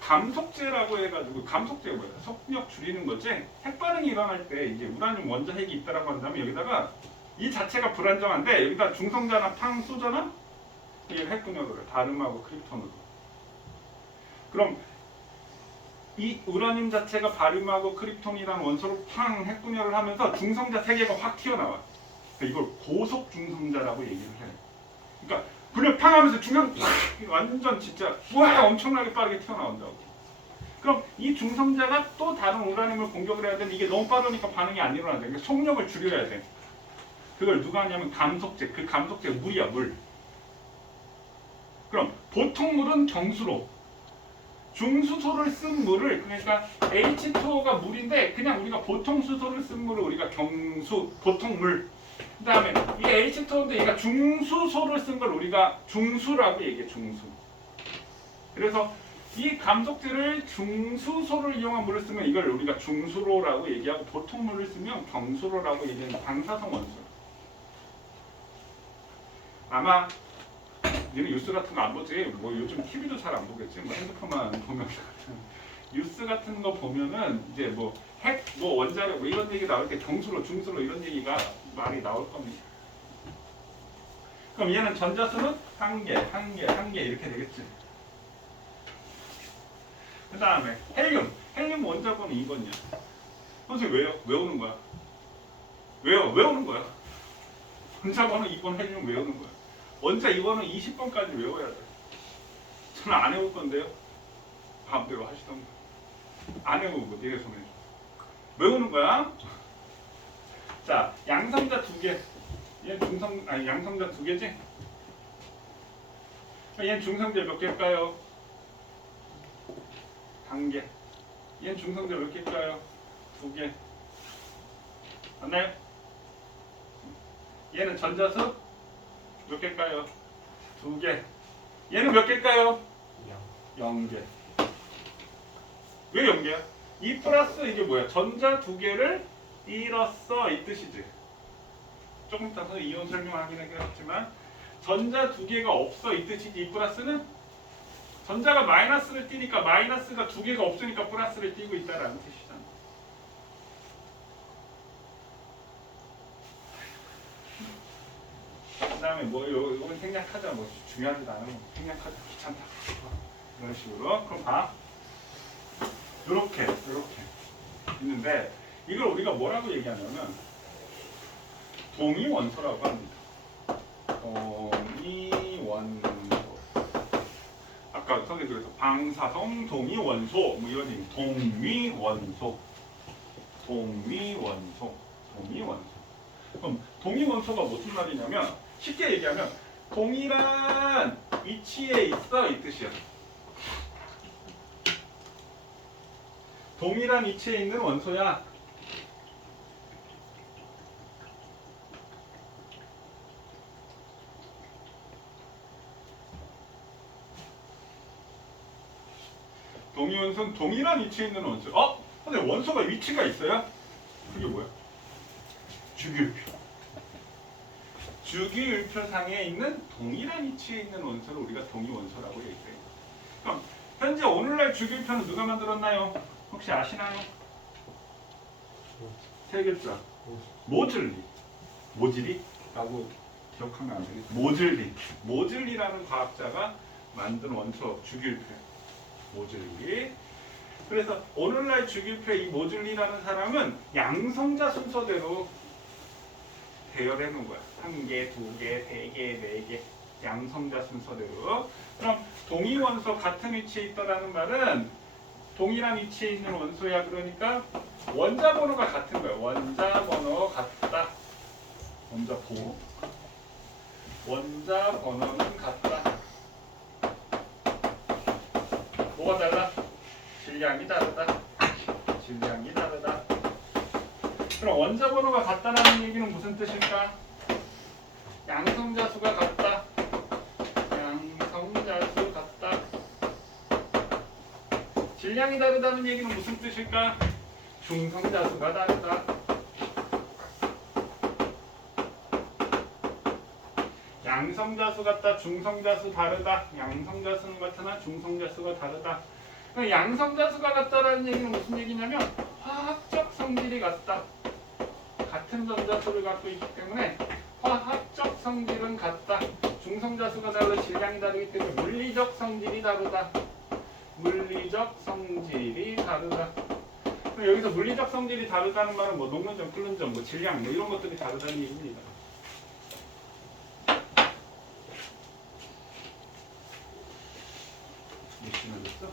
감속제라고 해가지고, 감속제가 뭐야? 속력 줄이는 거지. 핵반응이 일어날 때 이제 우라늄 원자 핵이 있다라고 한다면 여기다가 이 자체가 불안정한데 여기다 중성자나 팡 쏘잖아? 이게 핵분열을 해. 바름하고 크립톤으로. 그럼 이 우라늄 자체가 바륨하고 크립톤이라는 원소로 팡 핵분열을 하면서 중성자 3개가 확 튀어나와. 그러니까 이걸 고속 중성자라고 얘기를 해. 그러니까 분열 팡 하면서 중간 완전 진짜 우와 엄청나게 빠르게 튀어나온다고. 그럼 이 중성자가 또 다른 우라늄을 공격을 해야 되는데 이게 너무 빠르니까 반응이 안 일어나야 돼. 그러니까 속력을 줄여야 돼. 그걸 누가 하냐면 감속제. 그 감속제가 물이야, 물. 그럼 보통 물은 경수로, 중수소를 쓴 물을, 그러니까 H2O가 물인데 그냥 우리가 보통 수소를 쓴 물을 우리가 경수, 보통 물. 그 다음에 이게 H2O인데 얘가 중수소를 쓴 걸 우리가 중수라고 얘기해. 중수. 그래서 이 감속제를 중수소를 이용한 물을 쓰면 이걸 우리가 중수로라고 얘기하고, 보통 물을 쓰면 경수로라고 얘기하는 방사성 원소. 아마 니는 뉴스 같은 거 안 보지? 뭐 요즘 TV도 잘 안 보겠지? 뭐 핸드폰만 보면 뉴스 같은 거 보면은 이제 뭐 핵, 뭐 원자력 뭐 이런 얘기 나올 때 경수로, 중수로 이런 얘기가 많이 나올 겁니다. 그럼 얘는 전자수는 한 개 이렇게 되겠지. 그 다음에 헬륨 원자번호 2번이야. 선생님 외우는 거야? 외우는 거야. 원자번호 2번 헬륨 외우는 거야. 원자 2번은 20번까지 외워야 돼. 저는 안 외울 건데요. 마음대로 하시던가. 안 외우고 니네 손에 외우는 거야. 자, 양성자 2개. 얘는 양성자 2개지? 얘는 중성자 몇 개일까요? 1개. 얘는 중성자 몇 개일까요? 2개. 맞나요? 얘는 전자수 몇 개일까요? 2개. 얘는 몇 개일까요? 연계. 왜 연계야? 이 플러스 이게 뭐야? 전자 두 개를 잃었어 이 뜻이지. 조금 이따 이온 설명하긴 하겠지만 전자 두 개가 없어 이 뜻이지. 이 플러스는 전자가 마이너스를 띄니까 마이너스가 두 개가 없으니까 플러스를 띄고 있다라는 뜻이잖아. 그 다음에 뭐 요건 생략하자. 뭐 중요하지도 않은 거 생략하자. 귀찮다. 이런 식으로. 그럼 봐. 요렇게 있는데 이걸 우리가 뭐라고 얘기하냐면 동위원소라고 합니다. 동위원소. 아까 선생님 그래서 방사성 동위원소 뭐 이런 얘기. 동위원소. 그럼 동위원소가 무슨 말이냐면 쉽게 얘기하면 동일한 위치에 있어 이 뜻이야. 동일한 위치에 있는 원소야. 동위원소는 동일한 위치에 있는 원소. 근데 원소가 위치가 있어요? 그게 뭐야? 주기율표. 주기율표상에 있는 동일한 위치에 있는 원소를 우리가 동위원소라고 얘기해요. 그럼 현재 오늘날 주기율표는 누가 만들었나요? 혹시 아시나요? 세 글자. 모즐리라고 기억하면 안 되겠지. 모즐리라는 과학자가 만든 원소 주기율표. 모즐리. 그래서 오늘날 주기율표의 이 모즐리라는 사람은 양성자 순서대로 대열해 놓은 거야. 1개, 2개, 3개, 4개. 양성자 순서대로. 그럼 동위원소 같은 위치에 있다라는 말은 동일한 위치에 있는 원소야. 그러니까 원자 번호가 같은 거야. 원자 번호 같다. 원자 번호는 같다. 뭐가 달라? 질량이 다르다. 그럼 원자 번호가 같다라는 얘기는 무슨 뜻일까? 양성자 수가 같다. 질량이 다르다는 얘기는 무슨 뜻일까? 중성자 수가 다르다. 양성자 수 같다. 중성자 수 다르다. 양성자 수는 같으나 중성자 수가 다르다. 양성자 수가 같다라는 얘기는 무슨 얘기냐면 화학적 성질이 같다. 같은 전자수를 갖고 있기 때문에 화학적 성질은 같다. 중성자 수가 다르고 질량이 다르기 때문에 물리적 성질이 다르다. 여기서 물리적 성질이 다르다는 말은 뭐 녹는점, 끓는점, 뭐 질량 뭐 이런 것들이 다르다는 얘기입니다. 몇 시나 됐어?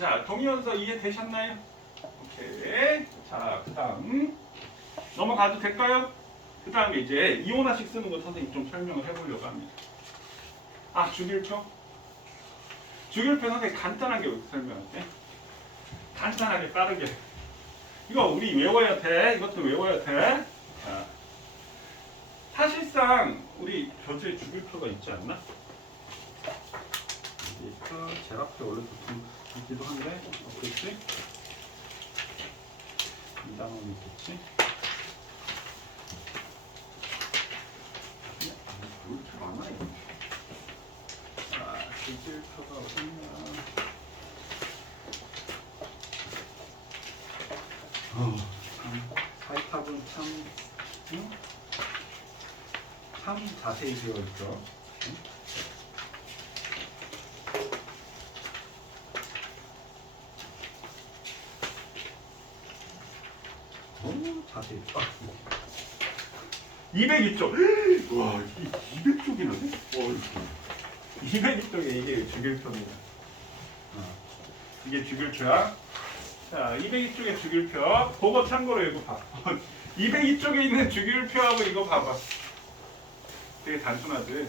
자, 동위원소 이해되셨나요? 오케이. 자, 그 다음 넘어가도 될까요? 그 다음에 이제 이온화식 쓰는 거 선생님 좀 설명을 해보려고 합니다. 주기율표 선생님 간단하게 설명할게. 간단하게 빠르게. 이거 우리 외워야 돼. 이것도 외워야 돼. 자, 사실상 우리 교재에 주기율표가 있지 않나? 제 앞에 원래 보통 있기도 한데 없겠지? 이 단원이 있겠지? 왜 이렇게 많아요? 주기율표가 어딨냐? 사이탑은 참 자세히 되어 있죠. 자세히. 202쪽. 와, 200쪽이나 돼? 202쪽에 이게 주기율표입니다. 이게 주기율표야. 자, 202쪽의 주기율표. 그거 참고로 이거 봐. 202쪽에 있는 주기율표하고 이거 봐봐. 되게 단순하지.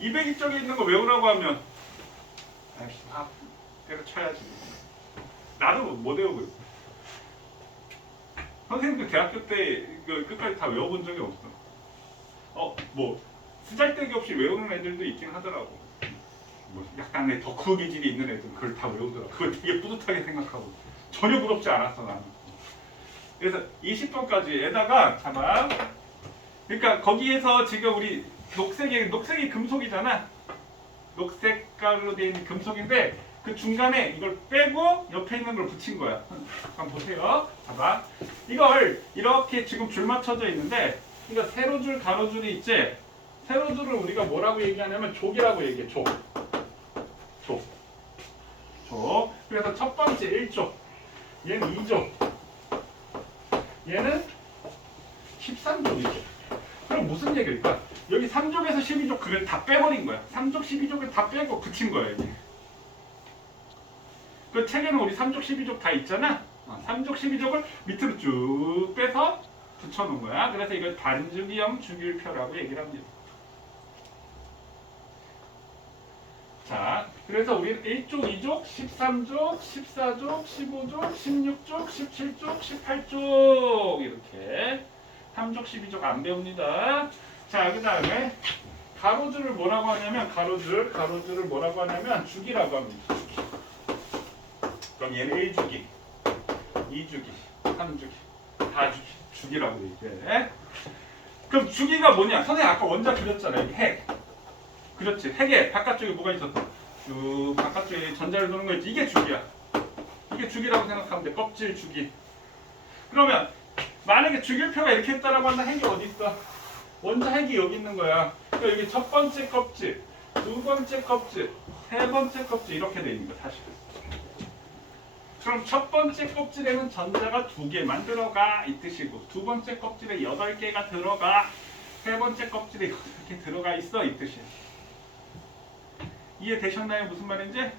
202쪽에 있는 거 외우라고 하면 때려쳐야지. 나도 못 외우고 있어. 선생님도 대학교 때 이거 끝까지 다 외워본 적이 없어. 뭐 쓰잘데기 없이 외우는 애들도 있긴 하더라고. 뭐 약간의 덕후 기질이 있는 애들은 그걸 다 외우더라고. 그걸 되게 뿌듯하게 생각하고 전혀 부럽지 않았어 나는. 그래서 20번까지에다가 잠깐. 그러니까 거기에서 지금 우리 녹색이 금속이잖아. 녹색 가루로 되어 있는 금속인데 그 중간에 이걸 빼고 옆에 있는 걸 붙인 거야. 한번 보세요. 봐봐. 이걸 이렇게 지금 줄 맞춰져 있는데 이거 세로줄 가로줄이 있지? 세로줄을 우리가 뭐라고 얘기하냐면 족이라고 얘기해. 족. 그래서 첫 번째 1족. 얘는 2족. 얘는 13족이죠. 그럼 무슨 얘기일까? 여기 3족에서 12족 그걸 다 빼버린 거야. 3족, 12족을 다 빼고 붙인 거야, 여기. 그 책에는 우리 3족, 12족 다 있잖아. 3족, 12족을 밑으로 쭉 빼서 붙여놓은 거야. 그래서 이걸 반주기형 주기율표라고 얘기를 합니다. 자, 그래서 우리는 1족, 2족, 13족, 14족, 15족, 16족, 17족, 18족 이렇게 3족, 12족 안 배웁니다. 자, 그 다음에 가로줄을 뭐라고 하냐면 가로줄을 뭐라고 하냐면 주기라고 합니다. 주기. 그럼 얘는 1주기, 2주기, 3주기, 4주기, 주기라고 얘기해. 그럼 주기가 뭐냐? 선생님 아까 원자 그렸잖아요. 이게 핵. 그렇지. 핵에 바깥쪽에 뭐가 있었어? 쭉 바깥쪽에 전자를 도는 거 있지. 이게 주기야. 이게 주기라고 생각하면 돼. 껍질 주기. 그러면 만약에 주기표가 이렇게 했다라고 한다. 핵이 어디 있어? 원자 핵이 여기 있는 거야. 그러니까 여기 첫 번째 껍질, 두 번째 껍질, 세 번째 껍질 이렇게 돼 있는 거야. 사실은. 그럼 첫 번째 껍질에는 전자가 2개만 들어가 이 뜻이고 두 번째 껍질에 8개가 들어가 세 번째 껍질에 8개 들어가 있어 이 뜻이야. 이해되셨나요? 무슨 말인지?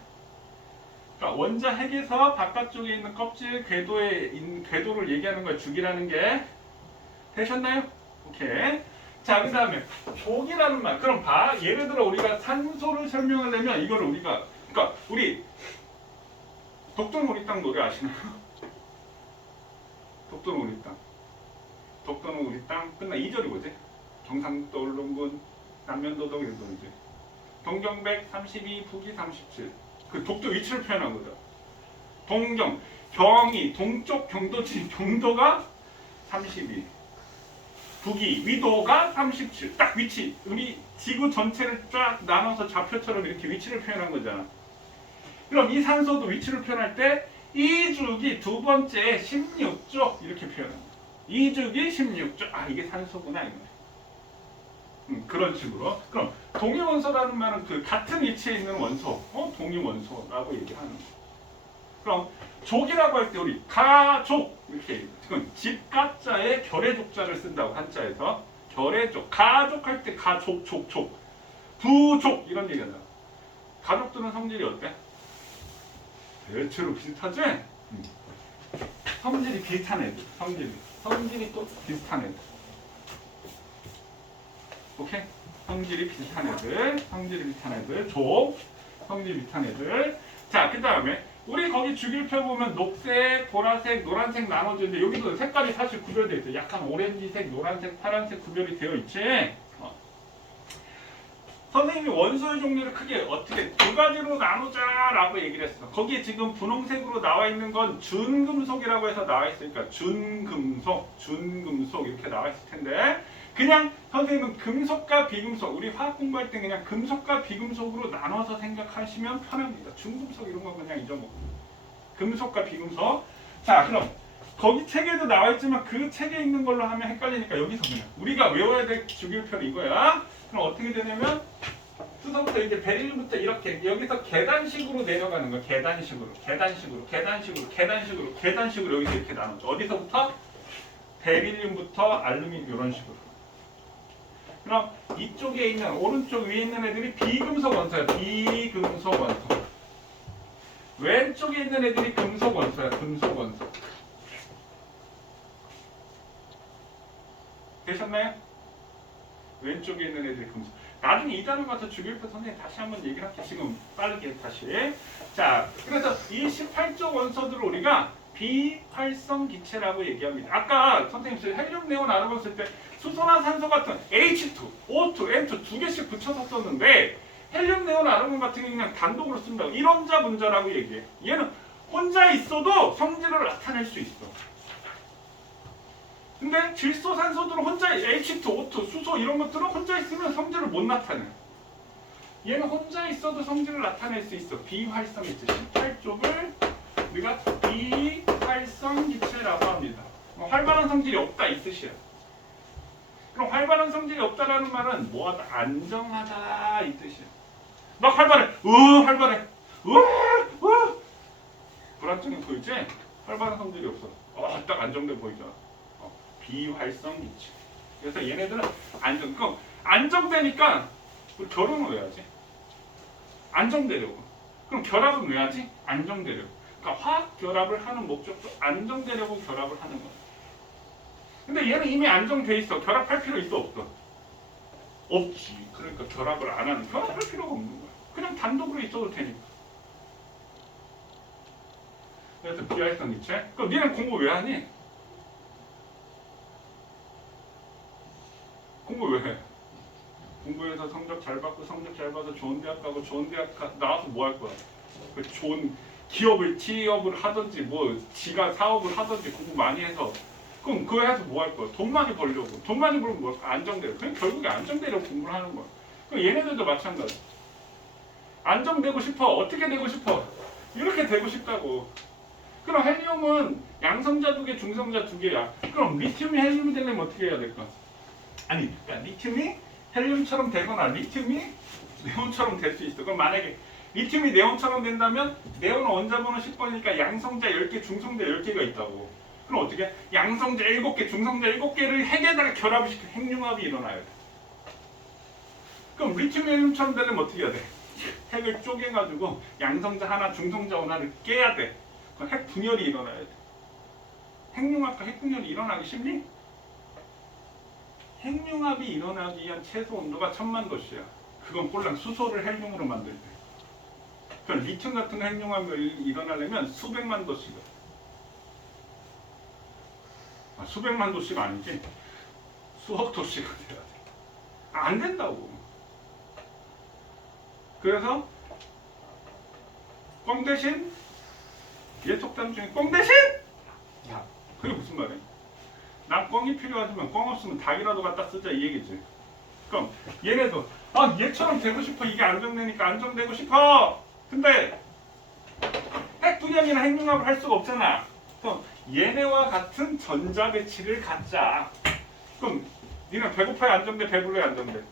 그러니까 원자 핵에서 바깥쪽에 있는 껍질 궤도를 얘기하는 거야. 주기라는 게. 되셨나요? 오케이. 자, 그 다음에 족이라는 말. 그럼 봐. 예를 들어 우리가 산소를 설명하려면 이거를 우리가 그러니까 우리 독도는 우리 땅 노래 아시나요? 독도는 우리 땅. 독도는 우리 땅 끝나 2절이 뭐지? 경상북도 울릉군 남면도동 이런 노래지. 동경백 32 북위 37. 그 독도 위치를 표현한 거죠. 동경, 경이 동쪽 경도지 경도가 32. 북위, 위도가 37. 딱 위치. 우리 지구 전체를 쫙 나눠서 좌표처럼 이렇게 위치를 표현한 거잖아. 그럼 이 산소도 위치를 표현할 때 2주기 두 번째 16족 이렇게 표현합니다. 2주기 16족. 아, 이게 산소구나 이거네. 그런 식으로. 그럼 동위원소라는 말은 그 같은 위치에 있는 원소, 동위원소라고 얘기하는 거. 그럼 족이라고 할 때 우리 가족 이렇게 지금 집가자에 결의족자를 쓴다고 한자에서 결의족. 가족 할 때 가족, 족, 부족 이런 얘기하잖아. 가족들은 성질이 어때? 대체로 비슷하지? 성질이 비슷한 애들. 성질이 또 비슷한 애들. 오케이? 성질이 비슷한 애들, 족, 성질이 비슷한 애들. 자, 그 다음에 우리 거기 주기표 보면 녹색, 보라색, 노란색 나눠져 있는데 여기도 색깔이 사실 구별되어 있어요. 약간 오렌지색, 노란색, 파란색 구별이 되어 있지. 선생님이 원소의 종류를 크게 어떻게 두 가지로 나누자라고 얘기를 했어. 거기에 지금 분홍색으로 나와 있는 건 준금속이라고 해서 나와 있으니까 준금속 이렇게 나와 있을 텐데 그냥 선생님은 금속과 비금속 우리 화학 공부할 때 그냥 금속과 비금속으로 나눠서 생각하시면 편합니다. 중금속 이런 건 그냥 잊어먹고 금속과 비금속. 자, 그럼 거기 책에도 나와 있지만 그 책에 있는 걸로 하면 헷갈리니까 여기서 그냥 우리가 외워야 될 주기표는 이거야. 그럼 어떻게 되냐면 수서부터 이제 베릴륨부터 이렇게 여기서 계단식으로 내려가는 거야. 계단식으로 여기서 이렇게 나눠져. 어디서부터? 베릴륨부터 알루미늄 이런 식으로. 그럼 이쪽에 있는 오른쪽 위에 있는 애들이 비금속 원소야. 비금속 원소. 왼쪽에 있는 애들이 금속 원소야. 금속 원소. 되셨나요? 왼쪽에 있는 애들이 금속. 나중에 이 단어 가서 주기율표 선생님 다시 한번 얘기를 할게요. 지금 빠르게 다시. 자, 그래서 이 18조 원소들을 우리가 비활성 기체라고 얘기합니다. 아까 선생님 헬륨, 네온, 아르곤 쓸 때 수소나 산소 같은 H2, O2, N2 두 개씩 붙여서 썼는데 헬륨, 네온, 아르곤 같은 경우는 그냥 단독으로 쓴다고. 일원자 분자라고 얘기해. 얘는 혼자 있어도 성질을 나타낼 수 있어. 근데 질소, 산소들은 혼자 H2, O2, 수소 이런 것들은 혼자 있으면 성질을 못 나타내. 얘는 혼자 있어도 성질을 나타낼 수 있어. 비활성 기체. 18쪽을 우리가 비활성 기체라고 합니다. 활발한 성질이 없다 이 뜻이야. 그럼 활발한 성질이 없다라는 말은 뭐하다? 안정하다 이 뜻이야. 막 활발해. 활발해. 불안정해 보이지? 활발한 성질이 없어. 딱 안정돼 보이잖아. 비활성 기체. 그래서 얘네들은 그럼 안정되니까 우리 결혼을 왜 하지? 안정되려고. 그럼 결합은 왜 하지? 안정되려고. 그러니까 화학 결합을 하는 목적도 안정되려고 결합을 하는 거야. 근데 얘는 이미 안정돼 있어. 결합할 필요 있어 없어? 없지. 그러니까 결합을 안 하는. 결합할 필요가 없는 거야. 그냥 단독으로 있어도 되니까. 그래서 비활성 기체. 그럼 니는 공부 왜 하니? 공부 왜 해? 공부해서 성적 잘 받고 성적 잘 받아서 좋은 대학 가고 좋은 대학 나와서 뭐 할 거야? 그 좋은 취업을 하든지 뭐 지가 사업을 하든지 공부 많이 해서 그럼 그거 해서 뭐 할 거야? 돈 많이 벌려고. 돈 많이 벌면 뭐 안정되려. 그냥 결국에 안정되려고 공부를 하는 거야. 그럼 얘네들도 마찬가지. 안정되고 싶어. 어떻게 되고 싶어? 이렇게 되고 싶다고. 그럼 헬륨은 양성자 2개, 중성자 2개야. 그럼 리튬이 헬륨이 되려면 어떻게 해야 될까? 아니, 그러니까 리튬이 헬륨처럼 되거나 리튬이 네온처럼 될 수 있어. 그럼 만약에 리튬이 네온처럼 된다면 네온은 원자번호 10번이니까 양성자 10개, 중성자 10개가 있다고. 그럼 어떻게? 양성자 7개, 중성자 7개를 핵에다가 결합을 시켜 핵융합이 일어나야 돼. 그럼 리튬 헬륨처럼 되려면 어떻게 해야 돼? 핵을 쪼개가지고 양성자 하나, 중성자 하나를 깨야 돼. 그럼 핵 분열이 일어나야 돼. 핵융합과 핵분열이 일어나기 쉽니? 핵융합이 일어나기 위한 최소 온도가 1000만°C야. 그건 꼴랑 수소를 헬륨으로 만들 때. 그럼 리튬 같은 핵융합이 일어나려면 수백만 도씨가. 수백만 도씨가 아니지. 수억 도씨가 돼야 돼. 안 된다고. 그래서 꽝 대신 예속담 중에 꽝 대신 야, 그게 무슨 말이야? 난 꽝이 필요하지만 꽝 없으면 닭이라도 갖다 쓰자 이 얘기지. 그럼 얘네도 얘처럼 되고 싶어. 이게 안정되니까 안정되고 싶어. 근데 핵분열이나 핵융합을 할 수가 없잖아. 그럼 얘네와 같은 전자 배치를 갖자. 그럼 니는 배고파야 안정돼? 배불러야 안정돼?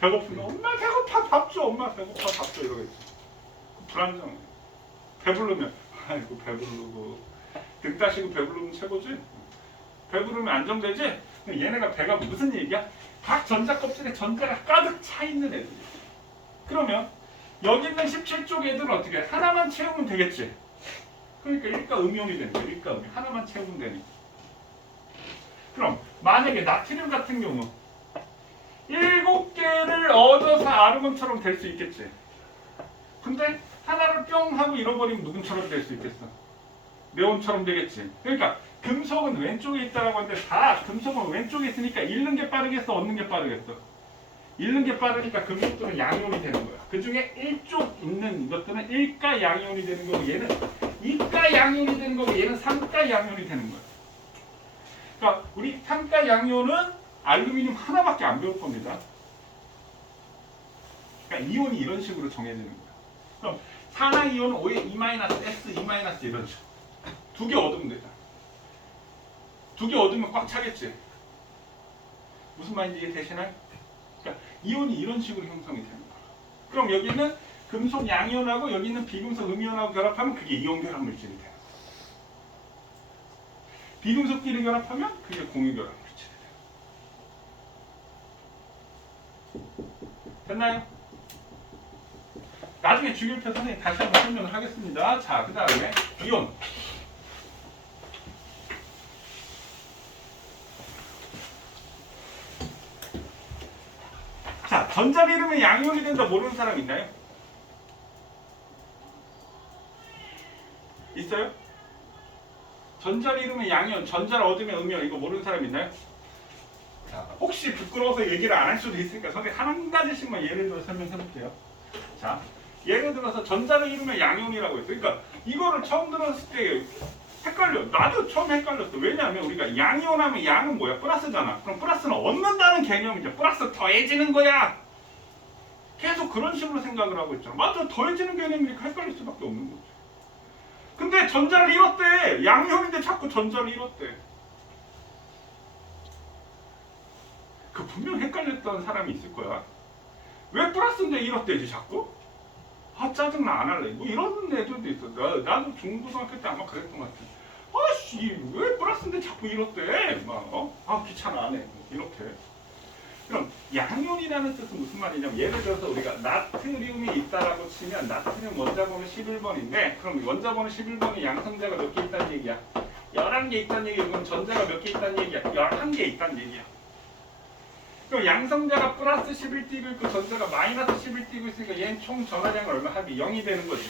배고프면 엄마 배고파 밥 줘. 엄마 배고파 밥 줘 이러겠지. 불안정해. 배부르면 아이고 배부르고 등 따시고 배부르면 최고지. 배부르면 안정되지? 얘네가 배가 무슨 얘기야? 각 전자 껍질에 전자가 가득 차 있는 애들이야. 그러면 여기 있는 17쪽 애들은 어떻게 해? 하나만 채우면 되겠지? 그러니까 일가 음이온이 되는 거야. 일가 음이. 하나만 채우면 되니까. 그럼 만약에 나트륨 같은 경우 7개를 얻어서 아르곤처럼 될 수 있겠지. 근데 하나를 뿅 하고 잃어버리면 누군처럼 될 수 있겠어? 네온처럼 되겠지. 그러니까 금속은 왼쪽에 있다라고 하는데 다 금속은 왼쪽에 있으니까 잃는 게 빠르겠어? 얻는 게 빠르겠어? 잃는 게 빠르니까 금속들은 양이온이 되는 거야. 그 중에 1쪽 있는 것들은 1가 양이온이 되는 거고 얘는 2가 양이온이 되는 거고 얘는 3가 양이온이 되는 거야. 그러니까 우리 3가 양이온은 알루미늄 하나밖에 안 배울 겁니다. 그러니까 이온이 이런 식으로 정해지는 거야. 그럼 산화이온은 E-S, E- 이런 식으로. 2개 얻으면 되잖아. 2개 얻으면 꽉 차겠지. 무슨 말인지 이해되시나요? 그러니까 이온이 이런 식으로 형성이 되는 거야. 그럼 여기는 금속 양이온하고 여기 있는 비금속 음이온하고 결합하면 그게 이온 결합 물질이 돼요. 비금속끼리 결합하면 그게 공유 결합 물질이 돼요. 됐나요? 나중에 주기율표 선생님 다시 한번 설명을 하겠습니다. 자, 그 다음에 이온. 자, 전자 비름에 양이온이 된다 모르는 사람 있나요? 있어요? 전자를 잃으면 양이온, 전자를 얻으면 음이온. 이거 모르는 사람 있나요? 자, 혹시 부끄러워서 얘기를 안 할 수도 있으니까 선생님 한 가지씩만 예를 들어 설명해 볼게요. 자, 예를 들어서 전자를 잃으면 양이온이라고 했어요. 그러니까 이거를 처음 들었을 때 헷갈려. 나도 처음 헷갈렸어. 왜냐하면 우리가 양이온 하면 양은 뭐야? 플러스잖아. 그럼 플러스는 얻는다는 개념이죠. 플러스 더해지는 거야. 계속 그런 식으로 생각을 하고 있잖아. 맞아, 더해지는 개념이니까 헷갈릴 수밖에 없는 거지. 근데 전자를 잃었대. 양이온인데 자꾸 전자를 잃었대. 그 분명 헷갈렸던 사람이 있을 거야. 왜 플러스인데 잃었대지 자꾸? 아 짜증나, 안 할래. 뭐 이런 애들도 있어. 나도 중고등학교 때 아마 그랬던 것 같아. 아씨 왜 플러스인데 자꾸 잃었대? 막 아 귀찮아 안 해. 이렇게. 그럼 양이온이라는 뜻은 무슨 말이냐면 예를 들어서 우리가 나트륨이 있다라고 치면 나트륨 원자번호 11번인데 그럼 원자번호 11번이 양성자가 몇 개 있다는 얘기야? 11개 있다는 얘기야. 그럼 전자가 몇 개 있다는 얘기야? 11개 있다는 얘기야. 그럼 양성자가 플러스 11 띄고 있고 전자가 마이너스 11 띄고 있으니까 얘는 총 전하량은 얼마? 합이 0이 되는 거지.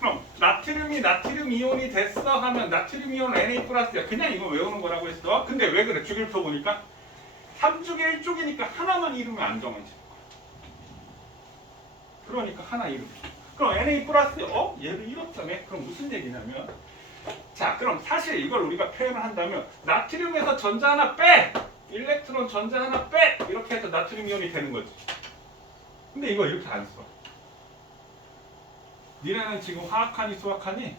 그럼 나트륨이 나트륨 이온이 됐어 하면 나트륨 이온 Na 플러스야. 그냥 이거 외우는 거라고 했어. 근데 왜 그래? 주기표 보니까 3쪽에 1쪽이니까 하나만 잃으면 안 정해지는 거야. 그러니까 하나 잃으면. 그럼 Na 플러스 얘를 잃었다며? 그럼 무슨 얘기냐면 자 그럼 사실 이걸 우리가 표현을 한다면 나트륨에서 전자 하나 빼! 일렉트론 전자 하나 빼! 이렇게 해서 나트륨 이온이 되는 거지. 근데 이거 이렇게 안 써. 니네는 지금 화학하니 수학하니?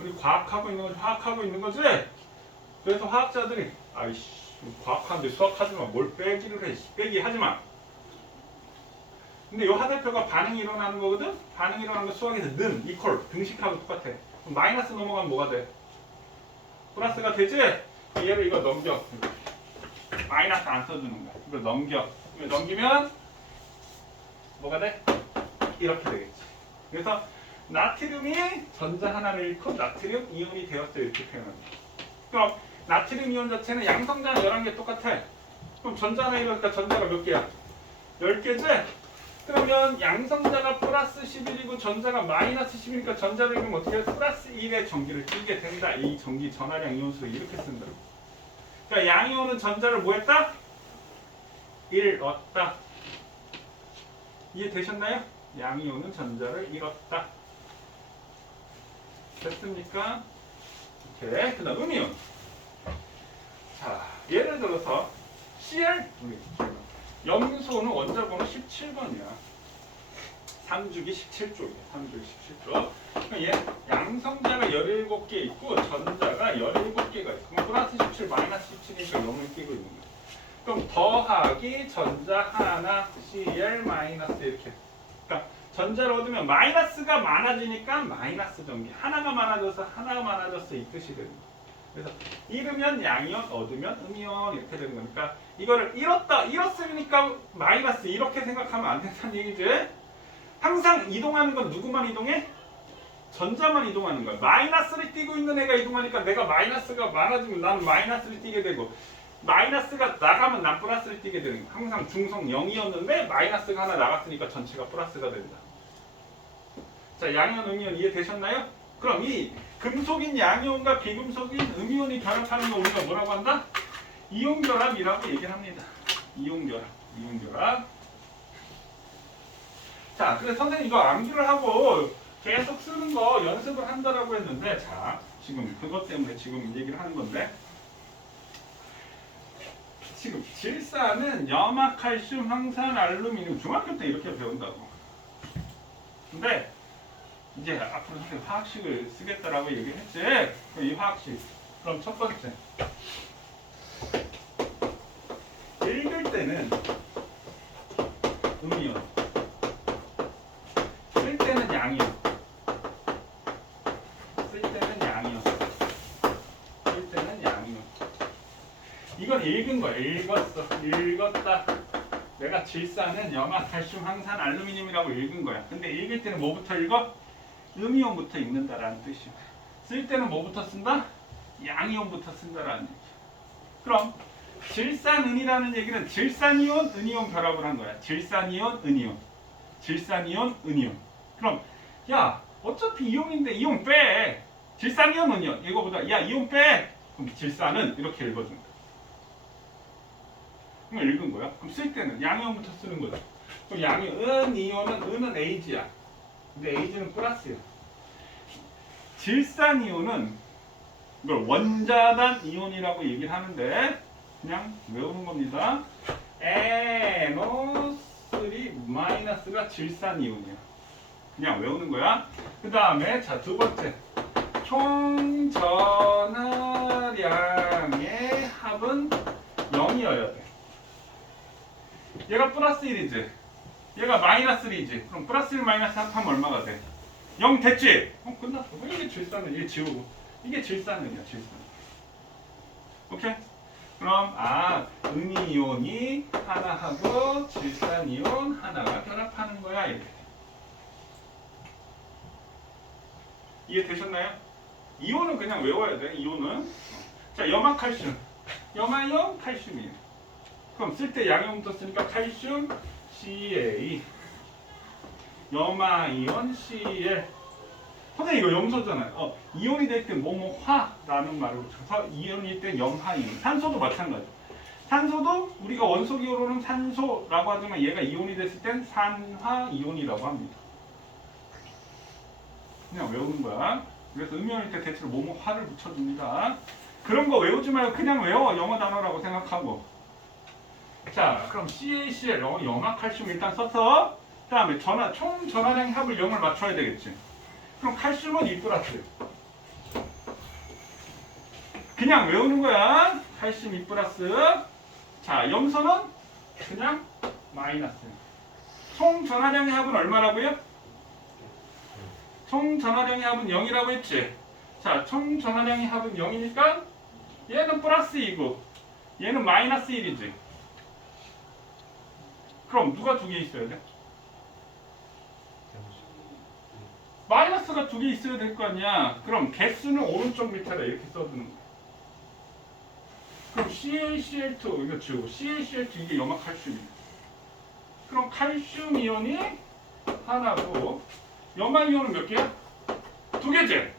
우리 과학하고 있는 거지, 화학하고 있는 거지? 그래서 화학자들이 아이씨 과학하는데 수학하지 마. 뭘 빼기를 해. 빼기 하지 마. 근데 이 하대표가 반응이 일어나는 거거든? 반응이 일어나는 거 수학에서 는, 이퀄, 등식하고 똑같아. 그럼 마이너스 넘어가면 뭐가 돼? 플러스가 되지? 얘를 이거 넘겨. 마이너스 안 써주는 거야. 이걸 넘겨. 이걸 넘기면 뭐가 돼? 이렇게 되겠지. 그래서 나트륨이 전자 하나를 잃고 나트륨 이온이 되었어요. 이렇게 표현합니다. 그럼 나트륨 이온 자체는 양성자는 11개 똑같아. 그럼 전자 하나 잃으니까 전자가 몇 개야? 10개지? 그러면 양성자가 플러스 11이고 전자가 마이너스 10이니까 전자를 잃으면 어떻게 해? 플러스 1의 전기를 띄게 된다. 이 전기 전하량 이온수를 이렇게 쓴다. 그러니까 양이온은 전자를 뭐 했다? 1 얻다. 이해되셨나요? 양이온은 전자를 잃었다. 됐습니까? 오케이. 그 다음 음이온. 자, 예를 들어서 Cl 염소는 원자번호 17번이야. 3주기 17쪽이야. 3주기 17쪽. 그럼 얘 양성자가 17개 있고 전자가 17개가 있어. 그럼 플러스 17, 마이너스 17이니까 0을 끼고 있는 거야. 그럼 더하기 전자 하나 Cl 마이너스 이렇게. 그러니까 전자를 얻으면 마이너스가 많아지니까 마이너스 전기. 하나가 많아져서 하나가 많아졌어. 이 뜻이 되는 거야. 그래서 잃으면 양이온, 얻으면 음이온 이렇게 되는 거니까 이거를 잃었으니까 마이너스 이렇게 생각하면 안 된다는 얘기지. 항상 이동하는 건 누구만 이동해? 전자만 이동하는 거야. 마이너스를 띄고 있는 애가 이동하니까 내가 마이너스가 많아지면 나는 마이너스를 띄게 되고 마이너스가 나가면 난 플러스를 띄게 되는 거야. 항상 중성 0이었는데 마이너스가 하나 나갔으니까 전체가 플러스가 된다. 자, 양이온, 음이온 이해되셨나요? 그럼 이 금속인 양이온과 비금속인 음이온이 결합하는 거 우리가 뭐라고 한다? 이온결합이라고 얘기를 합니다. 이온결합. 자, 그래서 선생님 이거 암기를 하고 계속 쓰는 거 연습을 한다라고 했는데 자, 지금 그것 때문에 지금 얘기를 하는 건데 지금 질산은 염화, 칼슘, 황산, 알루미늄 중학교 때 이렇게 배운다고. 근데 이제 앞으로 선생님 화학식을 쓰겠다라고 얘기를 했지. 그럼 이 화학식. 그럼 첫 번째. 읽을 때는 음이온. 쓸 때는 양이온. 쓸 때는 양이온. 쓸 때는 양이온. 이건 읽은 거야. 읽었다. 내가 질산은 염화, 칼슘, 황산, 알루미늄이라고 읽은 거야. 근데 읽을 때는 뭐부터 읽어? 음이온부터 읽는다라는 뜻이야. 쓸 때는 뭐부터 쓴다? 양이온부터 쓴다라는 얘기야. 그럼 질산은이라는 얘기는 질산이온, 은이온 결합을 한 거야. 질산이온, 은이온. 질산이온, 은이온. 그럼 야, 어차피 이온인데 이온 빼. 질산이온은요. 이거보다 야 이온 빼. 그럼 질산은 이렇게 읽어준다. 그럼 읽은 거야. 그럼 쓸 때는 양이온부터 쓰는 거죠. 그럼 양이온, 이온은 은은 Ag야. 근데 Ag는 플러스야. 질산이온은 이걸 원자단 이온이라고 얘기를 하는데 그냥 외우는 겁니다. NO3 마이너스가 질산이온이야. 그냥 외우는 거야. 그 다음에 자 두 번째 총 전하량의 합은 0이어야 돼. 얘가 플러스 1이지. 얘가 마이너스 1이지. 그럼 플러스 1 마이너스 합하면 얼마가 돼? 0 됐지? 끝났어. 이게 질산은 이게 지우고 이게 질산은이야. 질산. 오케이? 그럼 은이온이 하나하고 질산이온 하나가 결합하는 거야. 이렇게. 이해되셨나요? 이온은 그냥 외워야 돼. 이온은. 자, 염화칼슘. 염화이온 칼슘이에요. 그럼 쓸 때 양이온부터 쓰니까 칼슘 Ca. 염화이온 Cl. 선생님 이거 염소잖아요. 이온이 될 때 뭐뭐화라는 말로 이온일 때 염화이온. 산소도 마찬가지. 산소도 우리가 원소 기호로는 산소라고 하지만 얘가 이온이 됐을 땐 산화이온이라고 합니다. 그냥 외우는 거야. 그래서 음이온일 때 대체로 뭐뭐화를 붙여줍니다. 그런 거 외우지 말고 그냥 외워. 영어 단어라고 생각하고. 자, 그럼 CaCl 염화칼슘 일단 써서 그 다음에 총 전하량 합을 0을 맞춰야 되겠지. 그럼 칼슘은 2 플러스. 그냥 외우는 거야. 칼슘 2 플러스. 자, 염소는 그냥 마이너스. 총 전하량의 합은 얼마라고요? 총 전하량의 합은 0이라고 했지. 자, 총 전하량의 합은 0이니까 얘는 플러스 2고 얘는 마이너스 1이지. 그럼 누가 두 개 있어야 돼? 마이너스가 두 개 있어야 될 거 아니야. 그럼 개수는 오른쪽 밑에다 이렇게 써두는 거야. 그럼 CaCl2 이거 지우고 CaCl2 이게 염화칼슘이야. 그럼 칼슘 이온이 하나고 염화이온은 몇 개야? 두 개지?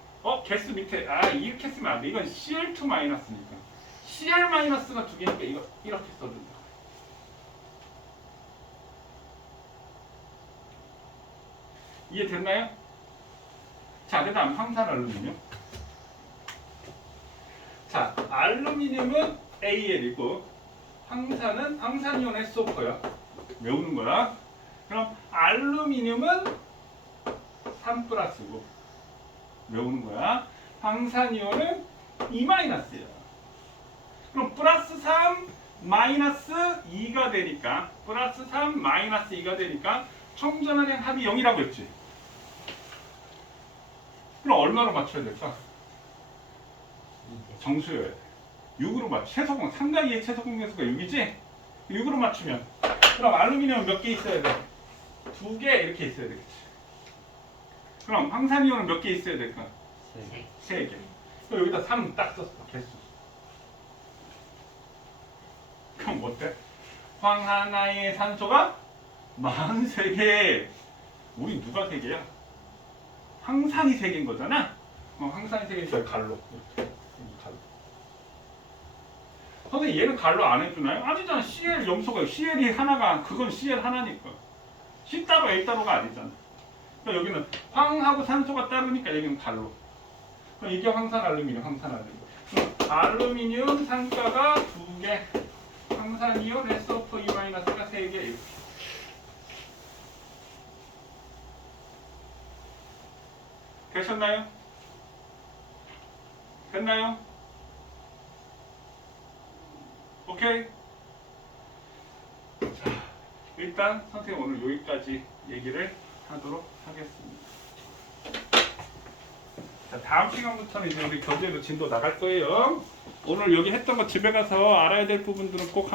개수 밑에 이렇게 쓰면 안 돼. 이건 Cl2 마이너스니까 Cl 마이너스가 두 개니까 이거 이렇게 써준다. 이해됐나요? 자, 그 다음 황산알루미늄. 자, 알루미늄은 Al이고 황산이온 SO4야. 외우는 거야. 그럼 알루미늄은 3 플러스고 외우는 거야. 황산이온은 2 마이너스야. 그럼 플러스 3 마이너스 2가 되니까 플러스 3 마이너스 2가 되니까 총 전하량 합이 0이라고 했지. 그럼 얼마로 맞춰야 될까? 정수여야 돼. 6으로 맞춰. 최소공 상당히의 최소공 계수가 6이지? 6으로 맞추면 그럼 알루미늄은 몇 개 있어야 돼? 2개 이렇게 있어야 되겠지. 그럼 황산이온은 몇 개 있어야 될까? 3개. 그럼 여기다 3 딱 썼어. 개수. 그럼 어때? 황 하나의 산소가 43개. 우리 누가 3개야? 황산이 3개인 거잖아? 황산이 3개니까 갈로. 이렇게. 갈로. 선생님 얘는 갈로 안 해주나요? 아니잖아. CL 염소가 CL이 하나가 그건 CL 하나니까. C 따로 A 따로가 아니잖아. 그러니까 여기는 황하고 산소가 따르니까 여기는 갈로. 그럼 이게 황산 알루미늄, 알루미늄 산가가 2개, 황산이온 SO4 2-가 3개 이렇게. 되셨나요? 됐나요? 오케이? 자, 일단 선생님 오늘 여기까지 얘기를 하도록 하겠습니다. 자, 다음 시간부터는 이제 우리 교재로 진도 나갈 거예요. 오늘 여기 했던 거 집에 가서 알아야 될 부분들은 꼭